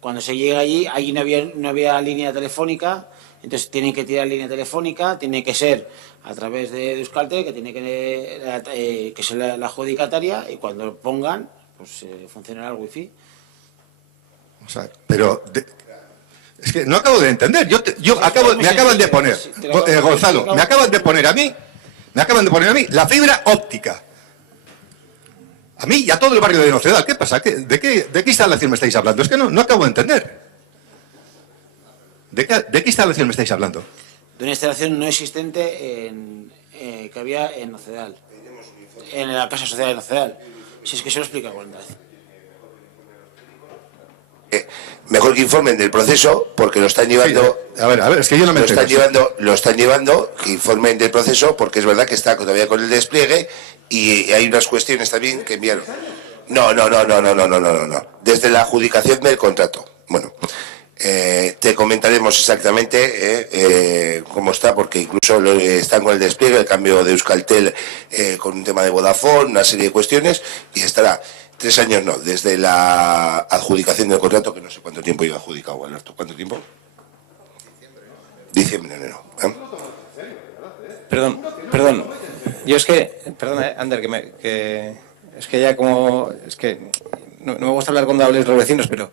Cuando se llega allí no había línea telefónica, entonces tienen que tirar línea telefónica, tiene que ser a través de Euskaltel, que tiene que ser la adjudicataria, y cuando pongan, pues funcionará el wifi. O sea, pero es que no acabo de entender. Me acaban de poner, Gonzalo, me acaban de poner a mí la fibra óptica. A mí y a todo el barrio de Nocedal. ¿Qué pasa? ¿De qué instalación me estáis hablando? Es que no acabo de entender. ¿De qué instalación me estáis hablando? De una instalación no existente que había en Nocedal, en la Casa Social de Nocedal. Si es que se lo explica Wanda. Mejor que informen del proceso, porque lo están llevando. Sí, a ver, es que yo no me entero. Lo están llevando, que informen del proceso, porque es verdad que está todavía con el despliegue y hay unas cuestiones también que enviaron. No. Desde la adjudicación del contrato. Bueno, te comentaremos exactamente cómo está, porque incluso están con el despliegue, el cambio de Euskaltel con un tema de Vodafone, una serie de cuestiones, y estará 3 años, no, desde la adjudicación del contrato, que no sé cuánto tiempo lleva adjudicado, Alberto. ¿Cuánto tiempo? Diciembre, enero. Perdón. Yo es que, perdona, Ander, que es que ya como, es que no me gusta hablar cuando hables los vecinos, pero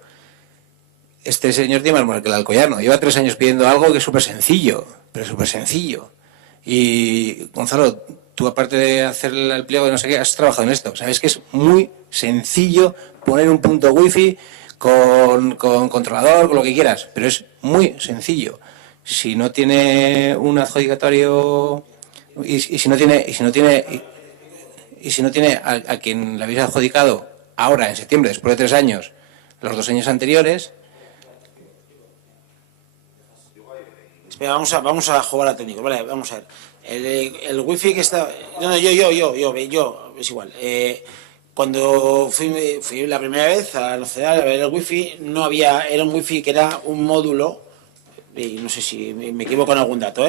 este señor tiene más moral que el Alcoyano. Lleva 3 años pidiendo algo que es súper sencillo, pero súper sencillo. Y, Gonzalo, tú aparte de hacer el pliego de no sé qué, has trabajado en esto. Sabes que es muy sencillo poner un punto wifi con controlador, con lo que quieras, pero es muy sencillo. Si no tiene un adjudicatario y si no tiene a quien le habéis adjudicado ahora en septiembre, después de 3 años, los 2 años anteriores. Espera, vamos a jugar a técnico, vale, vamos a ver. El wifi que está... No, yo, es igual. Cuando fui la primera vez a Nocedal a ver el wifi, no había... Era un wifi que era un módulo, y no sé si me equivoco en algún dato,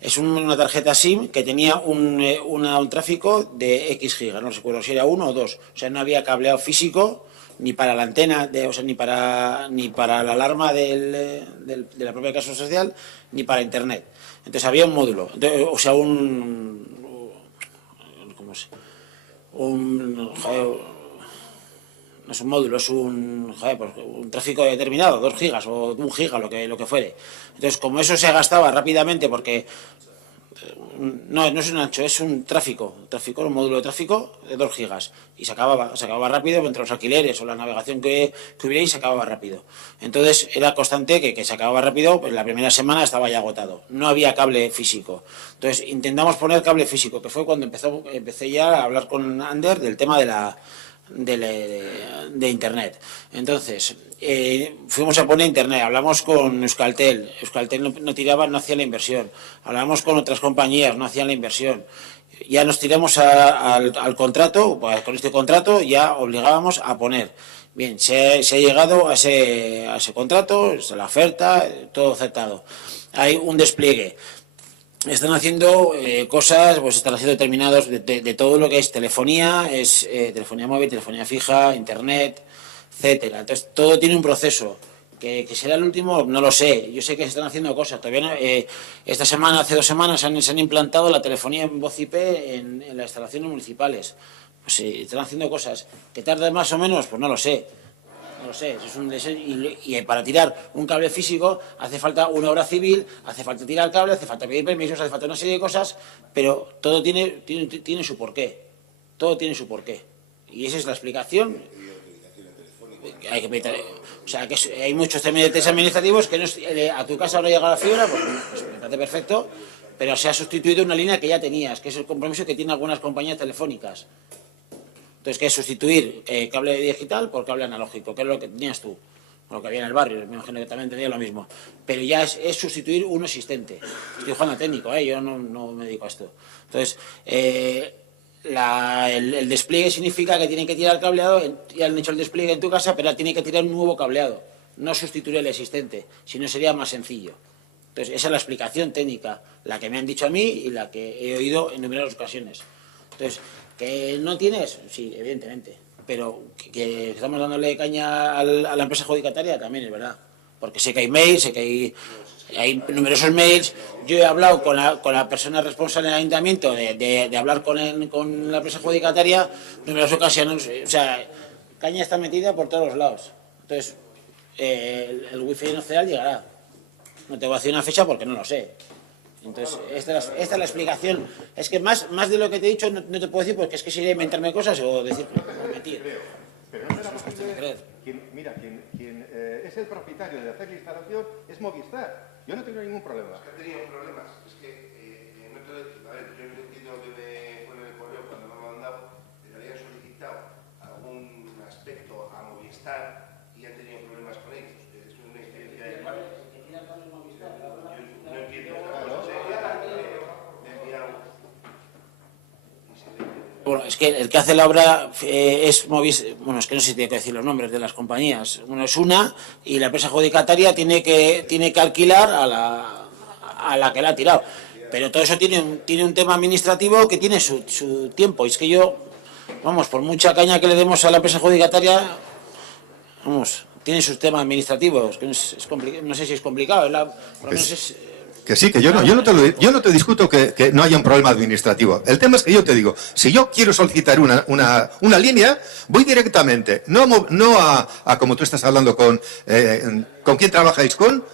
es una tarjeta SIM que tenía un tráfico de X gigas, no recuerdo si era 1 o 2. O sea, no había cableado físico ni para la antena, ni para la alarma de la propia casa social, ni para internet. Entonces había un módulo, o sea, no es un módulo, es un tráfico determinado, 2 gigas o 1 giga, lo que fuere. Entonces, como eso se gastaba rápidamente, porque no es un ancho, es un un módulo de tráfico de 2 gigas, y se acababa rápido entre los alquileres o la navegación que hubiera, y se acababa rápido. Entonces era constante que se acababa rápido, pues la primera semana estaba ya agotado, no había cable físico. Entonces intentamos poner cable físico, que fue cuando empecé ya a hablar con Ander del tema de internet. Entonces fuimos a poner internet, hablamos con Euskaltel no tiraba, no hacía la inversión, hablamos con otras compañías, no hacían la inversión, ya nos tiramos al contrato, pues con este contrato ya obligábamos a poner. Bien, se ha llegado a ese contrato, la oferta, todo aceptado, hay un despliegue. Están haciendo cosas, pues están haciendo determinados de todo lo que es telefonía, telefonía móvil, telefonía fija, internet, etcétera. Entonces todo tiene un proceso. Que será el último, no lo sé. Yo sé que se están haciendo cosas. Todavía no, esta semana, hace 2 semanas, se han implantado la telefonía en voz IP en las instalaciones municipales. Pues sí, están haciendo cosas. ¿Que tarda más o menos? Pues no lo sé. No lo sé, y para tirar un cable físico hace falta una obra civil, hace falta tirar el cable, hace falta pedir permisos, hace falta una serie de cosas, pero todo tiene su porqué. Todo tiene su porqué. Y esa es la explicación. Hay que pedir, o sea, que hay muchos trámites administrativos que a tu casa no llega la fibra, pues me parece perfecto, pero se ha sustituido una línea que ya tenías, que es el compromiso que tienen algunas compañías telefónicas. Entonces, que es sustituir cable digital por cable analógico, que es lo que tenías tú, lo que había en el barrio, me imagino que también tenía lo mismo. Pero ya es sustituir uno existente. Estoy jugando a técnico, yo no me dedico a esto. Entonces, el despliegue significa que tienen que tirar el cableado, ya han hecho el despliegue en tu casa, pero tienen que tirar un nuevo cableado. no sustituiría el existente, sino sería más sencillo. Entonces, esa es la explicación técnica, la que me han dicho a mí y la que he oído en numerosas ocasiones. Entonces, ¿que no tienes? Sí, evidentemente. Pero que estamos dándole caña a la empresa adjudicataria también es verdad. Porque sé que hay mails, sé que hay numerosos mails. Yo he hablado con la persona responsable del ayuntamiento de hablar con la empresa adjudicataria en numerosas ocasiones. O sea, caña está metida por todos los lados. Entonces, el wifi nacional llegará. No te voy a decir una fecha porque no lo sé. Entonces, esta es la explicación. Es que más de lo que te he dicho no te puedo decir porque es que sería inventarme cosas o decir o mentir. Pero no será posible. Quien es el propietario de hacer la instalación es Movistar. Yo no tengo ningún problema. Es que he tenido problemas. Es que, a ver, yo no entiendo lo que me pone en el correo cuando me han mandado, pero habían solicitado algún aspecto a Movistar y han tenido problemas con ellos. Es una experiencia de mal. No entiendo. Bueno, es que el que hace la obra es Movistar. Bueno, es que no sé si tiene que decir los nombres de las compañías. Uno es una y la empresa adjudicataria tiene que alquilar a la que la ha tirado. Pero todo eso tiene un tema administrativo que tiene su tiempo. Y es que yo, vamos, por mucha caña que le demos a la empresa adjudicataria, vamos, tiene sus temas administrativos. Que es complicado, no sé si es complicado. Por lo menos es. Que sí, que yo no te discuto que no haya un problema administrativo. El tema es que yo te digo, si yo quiero solicitar una línea, voy directamente, no a como tú estás hablando ¿con quién trabajáis? ¿Con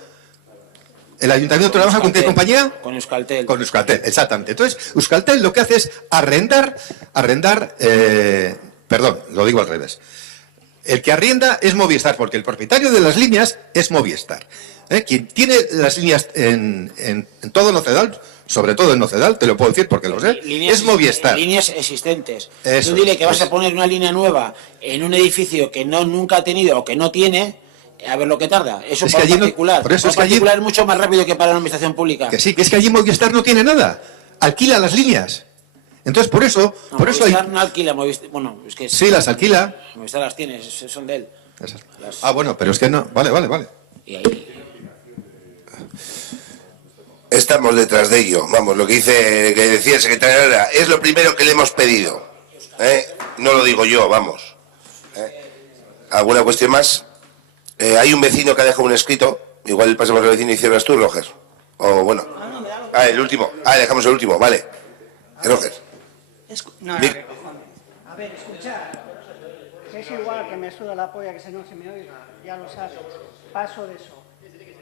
el ayuntamiento? ¿Trabaja con qué compañía? Con Euskaltel. Con Euskaltel, exactamente. Entonces, Euskaltel lo que hace es arrendar, perdón, lo digo al revés. El que arrienda es Movistar, porque el propietario de las líneas es Movistar. Quien tiene las líneas en todo Nocedal, sobre todo en Nocedal, te lo puedo decir porque lo sé, es Movistar. Líneas existentes. Eso, tú dile que vas a poner una línea nueva en un edificio que nunca ha tenido o que no tiene, a ver lo que tarda. Eso es para particular. Por eso es que particular es mucho más rápido que para la administración pública. Que sí, que es que allí Movistar no tiene nada. Alquila las líneas. Entonces, por eso Movistar no alquila, Movistar, bueno, es que... Sí, las alquila. Movistar las tiene, son de él. Bueno, pero es que no... Vale. Y ahí... Estamos detrás de ello. Vamos, lo que decía el secretario era, es lo primero que le hemos pedido. No lo digo yo, vamos. ¿Alguna cuestión más? Hay un vecino que ha dejado un escrito. Igual pasamos al vecino y cierras tú, Roger. O bueno. El último. Dejamos el último, vale. Roger. A ver, escuchad. Es igual que me suda la polla que no se me oiga, ya lo sabes. Paso de eso.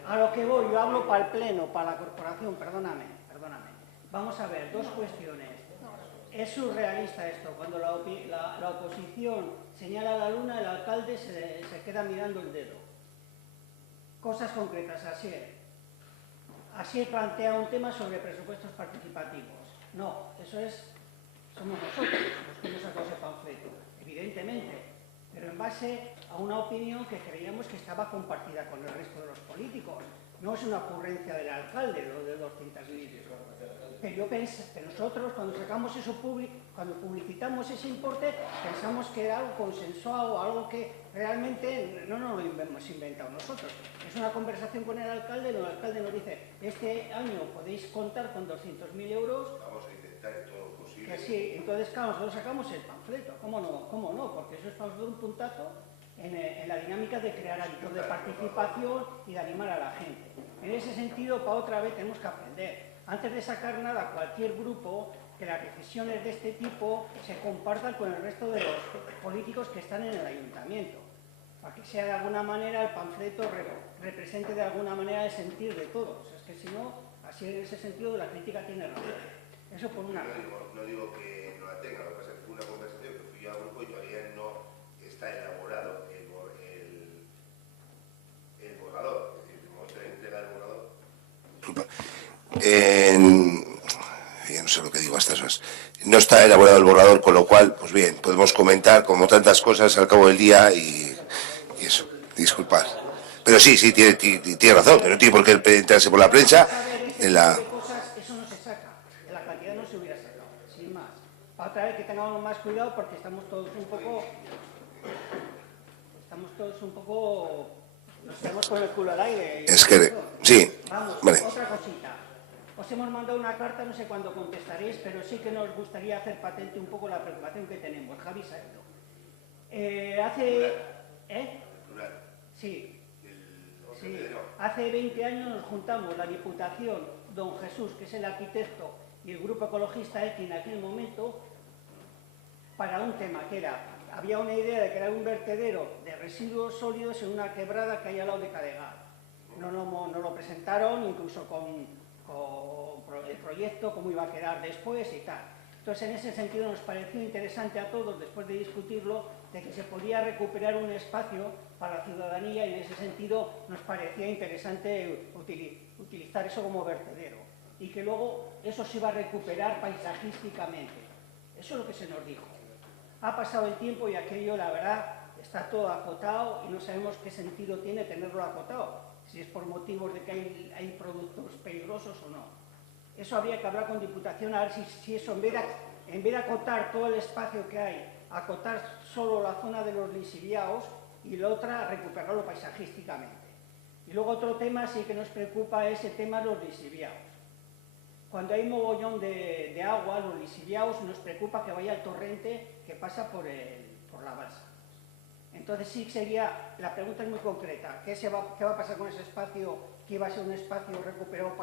A lo que voy, yo hablo para el Pleno, para la corporación, perdóname. Vamos a ver, dos cuestiones. Es surrealista esto, cuando la oposición señala la luna, el alcalde se queda mirando el dedo. Cosas concretas, Asier plantea un tema sobre presupuestos participativos. No, somos nosotros los que hemos sacado ese panfleto, evidentemente, pero en base a una opinión que creíamos que estaba compartida con el resto de los políticos. No es una ocurrencia del alcalde, lo de 200.000. Pero nosotros, cuando sacamos eso cuando publicitamos ese importe, pensamos que era algo consensuado, algo que realmente no nos lo hemos inventado nosotros. Es una conversación con el alcalde, el alcalde nos dice, este año podéis contar con 200.000 euros. Vamos a intentar todo lo posible. Que sí, entonces claro, nosotros sacamos el panfleto. ¿Cómo no? Porque eso es para nosotros un puntazo en la dinámica de crear hábitos de participación y de animar a la gente. En ese sentido, para otra vez tenemos que aprender. Antes de sacar nada, cualquier grupo, que las decisiones de este tipo se compartan con el resto de los políticos que están en el ayuntamiento, para que sea de alguna manera el panfleto represente de alguna manera el sentir de todos. Es que si no, así en ese sentido la crítica tiene razón. Eso por una parte. No digo que no la tenga, lo que pasa es que fue una conversación que fui yo al grupo y todavía no está elaborado el borrador. Es decir, el momento de entrega del borrador. Ya no sé lo que digo a estas horas. No está elaborado el borrador, con lo cual, pues bien, podemos comentar como tantas cosas al cabo del día y eso. Disculpad. Pero sí, tiene razón, pero no tiene por qué entrarse por la prensa. Eso no se saca, en la cantidad no se hubiera sacado, sin más. Para otra vez que tengamos más cuidado porque estamos todos un poco nos quedamos con el culo al aire. Es que, sí, Vamos, vale. otra cosita. Os hemos mandado una carta, no sé cuándo contestaréis, pero sí que nos gustaría hacer patente un poco la preocupación que tenemos. Javi Saedo. Sí. Hace 20 años nos juntamos la Diputación, don Jesús, que es el arquitecto, y el Grupo Ecologista ECI en aquel momento, para un tema que era, había una idea de crear un vertedero de residuos sólidos en una quebrada que hay al lado de Cadegar. Nos lo presentaron incluso con el proyecto, cómo iba a quedar después y tal. Entonces, en ese sentido nos pareció interesante a todos, después de discutirlo, de que se podía recuperar un espacio para la ciudadanía y en ese sentido nos parecía interesante utilizar eso como vertedero y que luego eso se iba a recuperar paisajísticamente. Eso es lo que se nos dijo. Ha pasado el tiempo y aquello, la verdad, está todo acotado y no sabemos qué sentido tiene tenerlo acotado, si es por motivos de que hay productos peligrosos o no. Eso habría que hablar con Diputación a ver si eso, en vez de acotar todo el espacio que hay, acotar solo la zona de los lixiviados y la otra recuperarlo paisajísticamente. Y luego otro tema sí que nos preocupa es el tema de los lixiviados. Cuando hay mogollón de agua, los lixiviados, nos preocupa que vaya el torrente que pasa por la balsa. Entonces sí sería, la pregunta es muy concreta, ¿qué va a pasar con ese espacio que iba a ser un espacio recuperado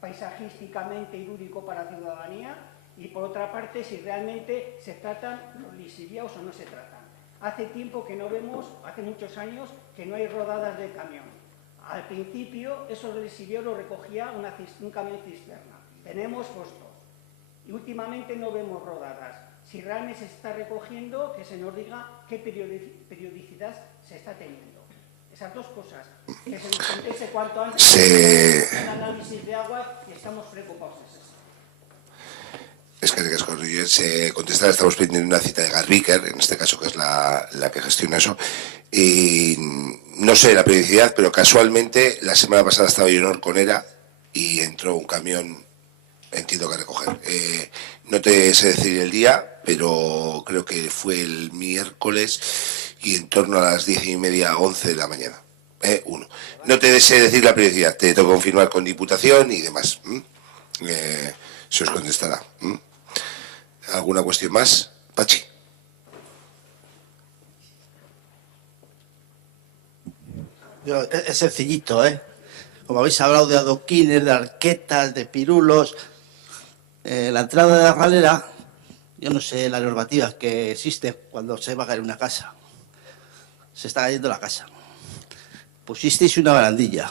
paisajísticamente y lúdico para la ciudadanía? Y por otra parte, si realmente se tratan los lixiviados o no se tratan. Hace tiempo que no vemos, hace muchos años, que no hay rodadas de camión. Al principio, esos lixiviados los recogía un camión cisterna. Tenemos fostos. Y últimamente no vemos rodadas. Si realmente se está recogiendo, que se nos diga qué periodicidad se está teniendo. Esas dos cosas. Que se nos conteste cuanto antes un análisis de agua y estamos preocupados de eso. Es que se contestar, estamos pendiendo una cita de Garbiker, en este caso que es la que gestiona eso, y no sé la periodicidad, pero casualmente la semana pasada estaba yo en Orconera y entró un camión, entiendo que a recoger. No te sé decir el día, pero creo que fue el miércoles y en torno a las 10:30, 11 de la mañana. No te sé decir la periodicidad, te tengo que confirmar con Diputación y demás. Se os contestará. ¿Alguna cuestión más? Pachi. Es sencillito, ¿eh? Como habéis hablado de adoquines, de arquetas, de pirulos, la entrada de la galera, yo no sé la normativa que existe cuando se va a caer una casa. Se está cayendo la casa. Pusisteis una barandilla.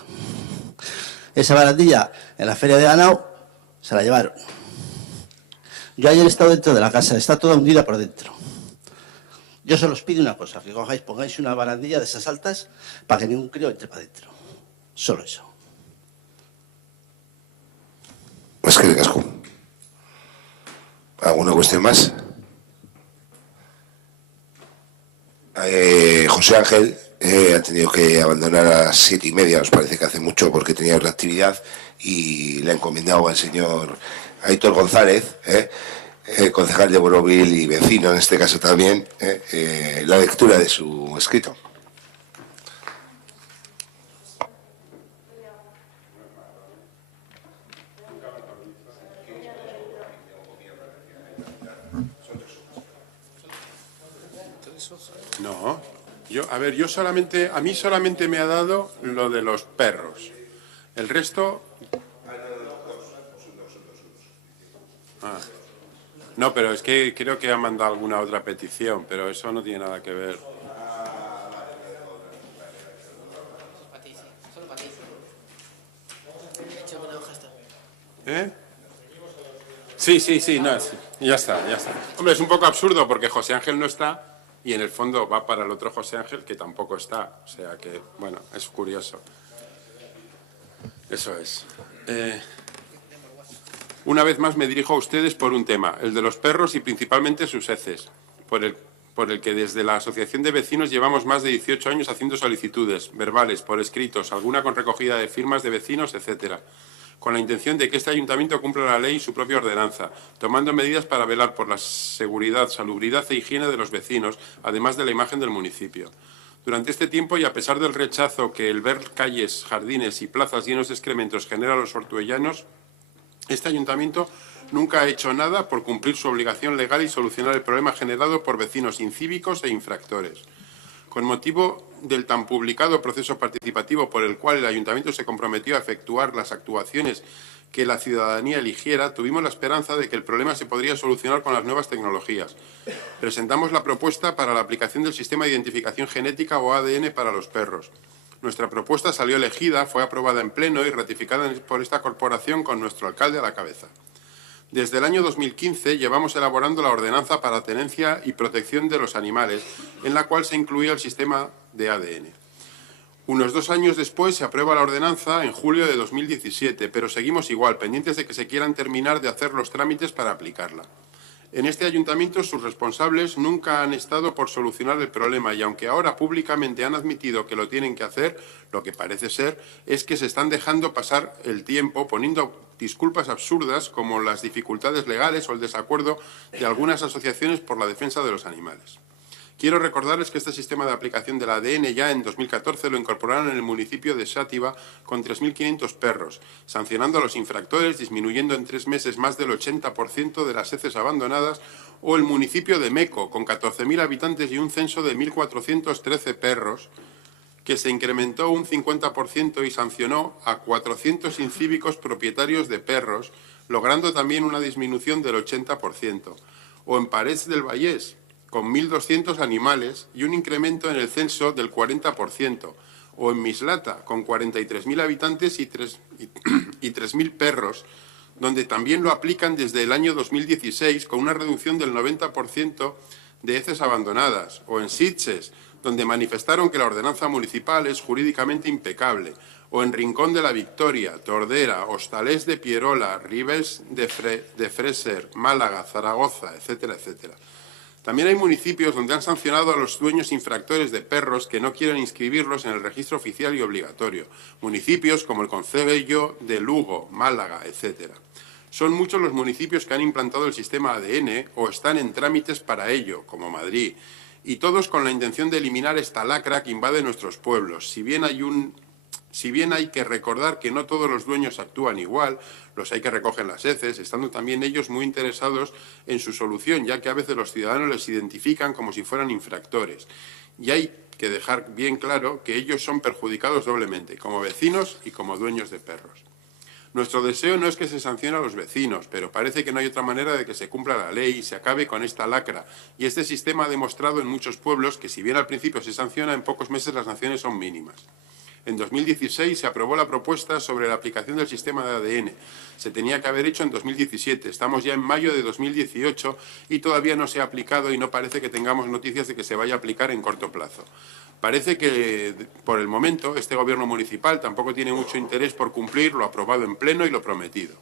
Esa barandilla en la feria de ganado se la llevaron. Yo ayer he estado dentro de la casa, está toda hundida por dentro. Yo solo os pido una cosa, que pongáis una barandilla de esas altas para que ningún crío entre para adentro. Solo eso. Pues que casco. ¿Alguna cuestión más? José Ángel ha tenido que abandonar a las 7:30, os parece que hace mucho porque tenía otra actividad y le ha encomendado al señor Aitor González, concejal de Borovil y vecino en este caso también, la lectura de su escrito. No, a mí solamente me ha dado lo de los perros. El resto... No, pero es que creo que ha mandado alguna otra petición, pero eso no tiene nada que ver. ¿Eh? Sí, no, ya está. Hombre, es un poco absurdo porque José Ángel no está y en el fondo va para el otro José Ángel que tampoco está. O sea que, bueno, es curioso. Eso es. Una vez más me dirijo a ustedes por un tema, el de los perros y principalmente sus heces, por el que desde la Asociación de Vecinos llevamos más de 18 años haciendo solicitudes, verbales, por escritos, alguna con recogida de firmas de vecinos, etcétera, con la intención de que este ayuntamiento cumpla la ley y su propia ordenanza, tomando medidas para velar por la seguridad, salubridad e higiene de los vecinos, además de la imagen del municipio. Durante este tiempo, y a pesar del rechazo que el ver calles, jardines y plazas llenos de excrementos genera a los ortuellanos, este ayuntamiento nunca ha hecho nada por cumplir su obligación legal y solucionar el problema generado por vecinos incívicos e infractores. Con motivo del tan publicado proceso participativo por el cual el ayuntamiento se comprometió a efectuar las actuaciones que la ciudadanía eligiera, tuvimos la esperanza de que el problema se podría solucionar con las nuevas tecnologías. Presentamos la propuesta para la aplicación del sistema de identificación genética o ADN para los perros. Nuestra propuesta salió elegida, fue aprobada en pleno y ratificada por esta corporación con nuestro alcalde a la cabeza. Desde el año 2015 llevamos elaborando la ordenanza para tenencia y protección de los animales, en la cual se incluía el sistema de ADN. Unos 2 años después se aprueba la ordenanza en julio de 2017, pero seguimos igual, pendientes de que se quieran terminar de hacer los trámites para aplicarla. En este ayuntamiento sus responsables nunca han estado por solucionar el problema y aunque ahora públicamente han admitido que lo tienen que hacer, lo que parece ser es que se están dejando pasar el tiempo poniendo disculpas absurdas como las dificultades legales o el desacuerdo de algunas asociaciones por la defensa de los animales. Quiero recordarles que este sistema de aplicación del ADN ya en 2014 lo incorporaron en el municipio de Xàtiva con 3.500 perros, sancionando a los infractores, disminuyendo en 3 meses más del 80% de las heces abandonadas, o el municipio de Meco, con 14.000 habitantes y un censo de 1.413 perros, que se incrementó un 50% y sancionó a 400 incívicos propietarios de perros, logrando también una disminución del 80%. O en Parets del Vallès, con 1.200 animales y un incremento en el censo del 40%, o en Mislata, con 43.000 habitantes y 3.000 perros, donde también lo aplican desde el año 2016 con una reducción del 90% de heces abandonadas, o en Sitges, donde manifestaron que la ordenanza municipal es jurídicamente impecable, o en Rincón de la Victoria, Tordera, Hostalés de Pierola, Ribes de Freser, Málaga, Zaragoza, etcétera, etcétera. También hay municipios donde han sancionado a los dueños infractores de perros que no quieren inscribirlos en el registro oficial y obligatorio. Municipios como el concello de Lugo, Málaga, etc. Son muchos los municipios que han implantado el sistema ADN o están en trámites para ello, como Madrid, y todos con la intención de eliminar esta lacra que invade nuestros pueblos. Si bien hay que recordar que no todos los dueños actúan igual, los hay que recogen las heces, estando también ellos muy interesados en su solución, ya que a veces los ciudadanos les identifican como si fueran infractores. Y hay que dejar bien claro que ellos son perjudicados doblemente, como vecinos y como dueños de perros. Nuestro deseo no es que se sancione a los vecinos, pero parece que no hay otra manera de que se cumpla la ley y se acabe con esta lacra. Y este sistema ha demostrado en muchos pueblos que si bien al principio se sanciona, en pocos meses las sanciones son mínimas. En 2016 se aprobó la propuesta sobre la aplicación del sistema de ADN. Se tenía que haber hecho en 2017. Estamos ya en mayo de 2018 y todavía no se ha aplicado y no parece que tengamos noticias de que se vaya a aplicar en corto plazo. Parece que, por el momento, este gobierno municipal tampoco tiene mucho interés por cumplir lo aprobado en pleno y lo prometido.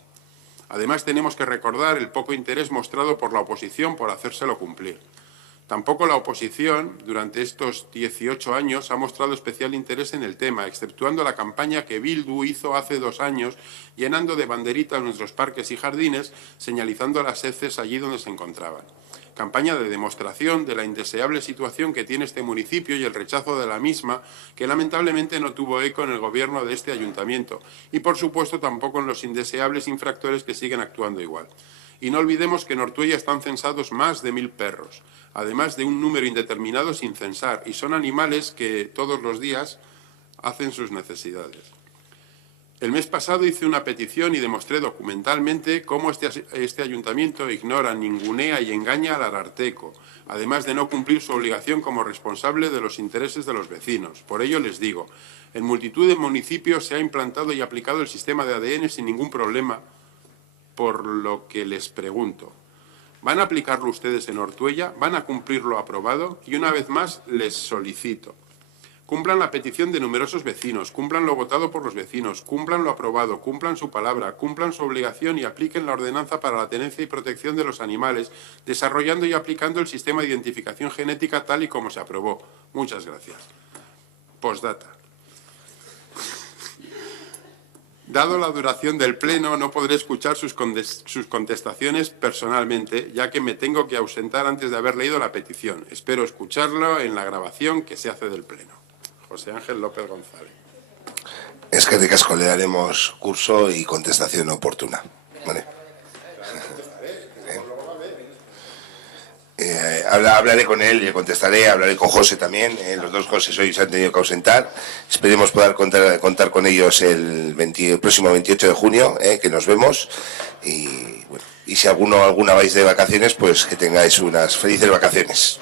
Además, tenemos que recordar el poco interés mostrado por la oposición por hacérselo cumplir. Tampoco la oposición, durante estos 18 años, ha mostrado especial interés en el tema, exceptuando la campaña que Bildu hizo hace 2 años, llenando de banderitas nuestros parques y jardines, señalizando las heces allí donde se encontraban. Campaña de demostración de la indeseable situación que tiene este municipio y el rechazo de la misma, que lamentablemente no tuvo eco en el gobierno de este ayuntamiento, y por supuesto tampoco en los indeseables infractores que siguen actuando igual. Y no olvidemos que en Ortuella están censados más de 1000 perros, además de un número indeterminado sin censar, y son animales que todos los días hacen sus necesidades. El mes pasado hice una petición y demostré documentalmente cómo este ayuntamiento ignora, ningunea y engaña al Ararteko, además de no cumplir su obligación como responsable de los intereses de los vecinos. Por ello les digo, en multitud de municipios se ha implantado y aplicado el sistema de ADN sin ningún problema, por lo que les pregunto, ¿van a aplicarlo ustedes en Ortuella? ¿Van a cumplir lo aprobado? Y una vez más les solicito, cumplan la petición de numerosos vecinos, cumplan lo votado por los vecinos, cumplan lo aprobado, cumplan su palabra, cumplan su obligación y apliquen la ordenanza para la tenencia y protección de los animales, desarrollando y aplicando el sistema de identificación genética tal y como se aprobó. Muchas gracias. Postdata. Dado la duración del pleno, no podré escuchar sus contestaciones personalmente, ya que me tengo que ausentar antes de haber leído la petición. Espero escucharlo en la grabación que se hace del pleno. José Ángel López González. Es que ricasco, le daremos curso y contestación oportuna. Vale. Hablaré con él, le contestaré, hablaré con José también. Los dos José hoy se han tenido que ausentar. Esperemos poder contar con ellos el próximo 28 de junio, que nos vemos. Y, bueno, y si alguna vais de vacaciones, pues que tengáis unas felices vacaciones.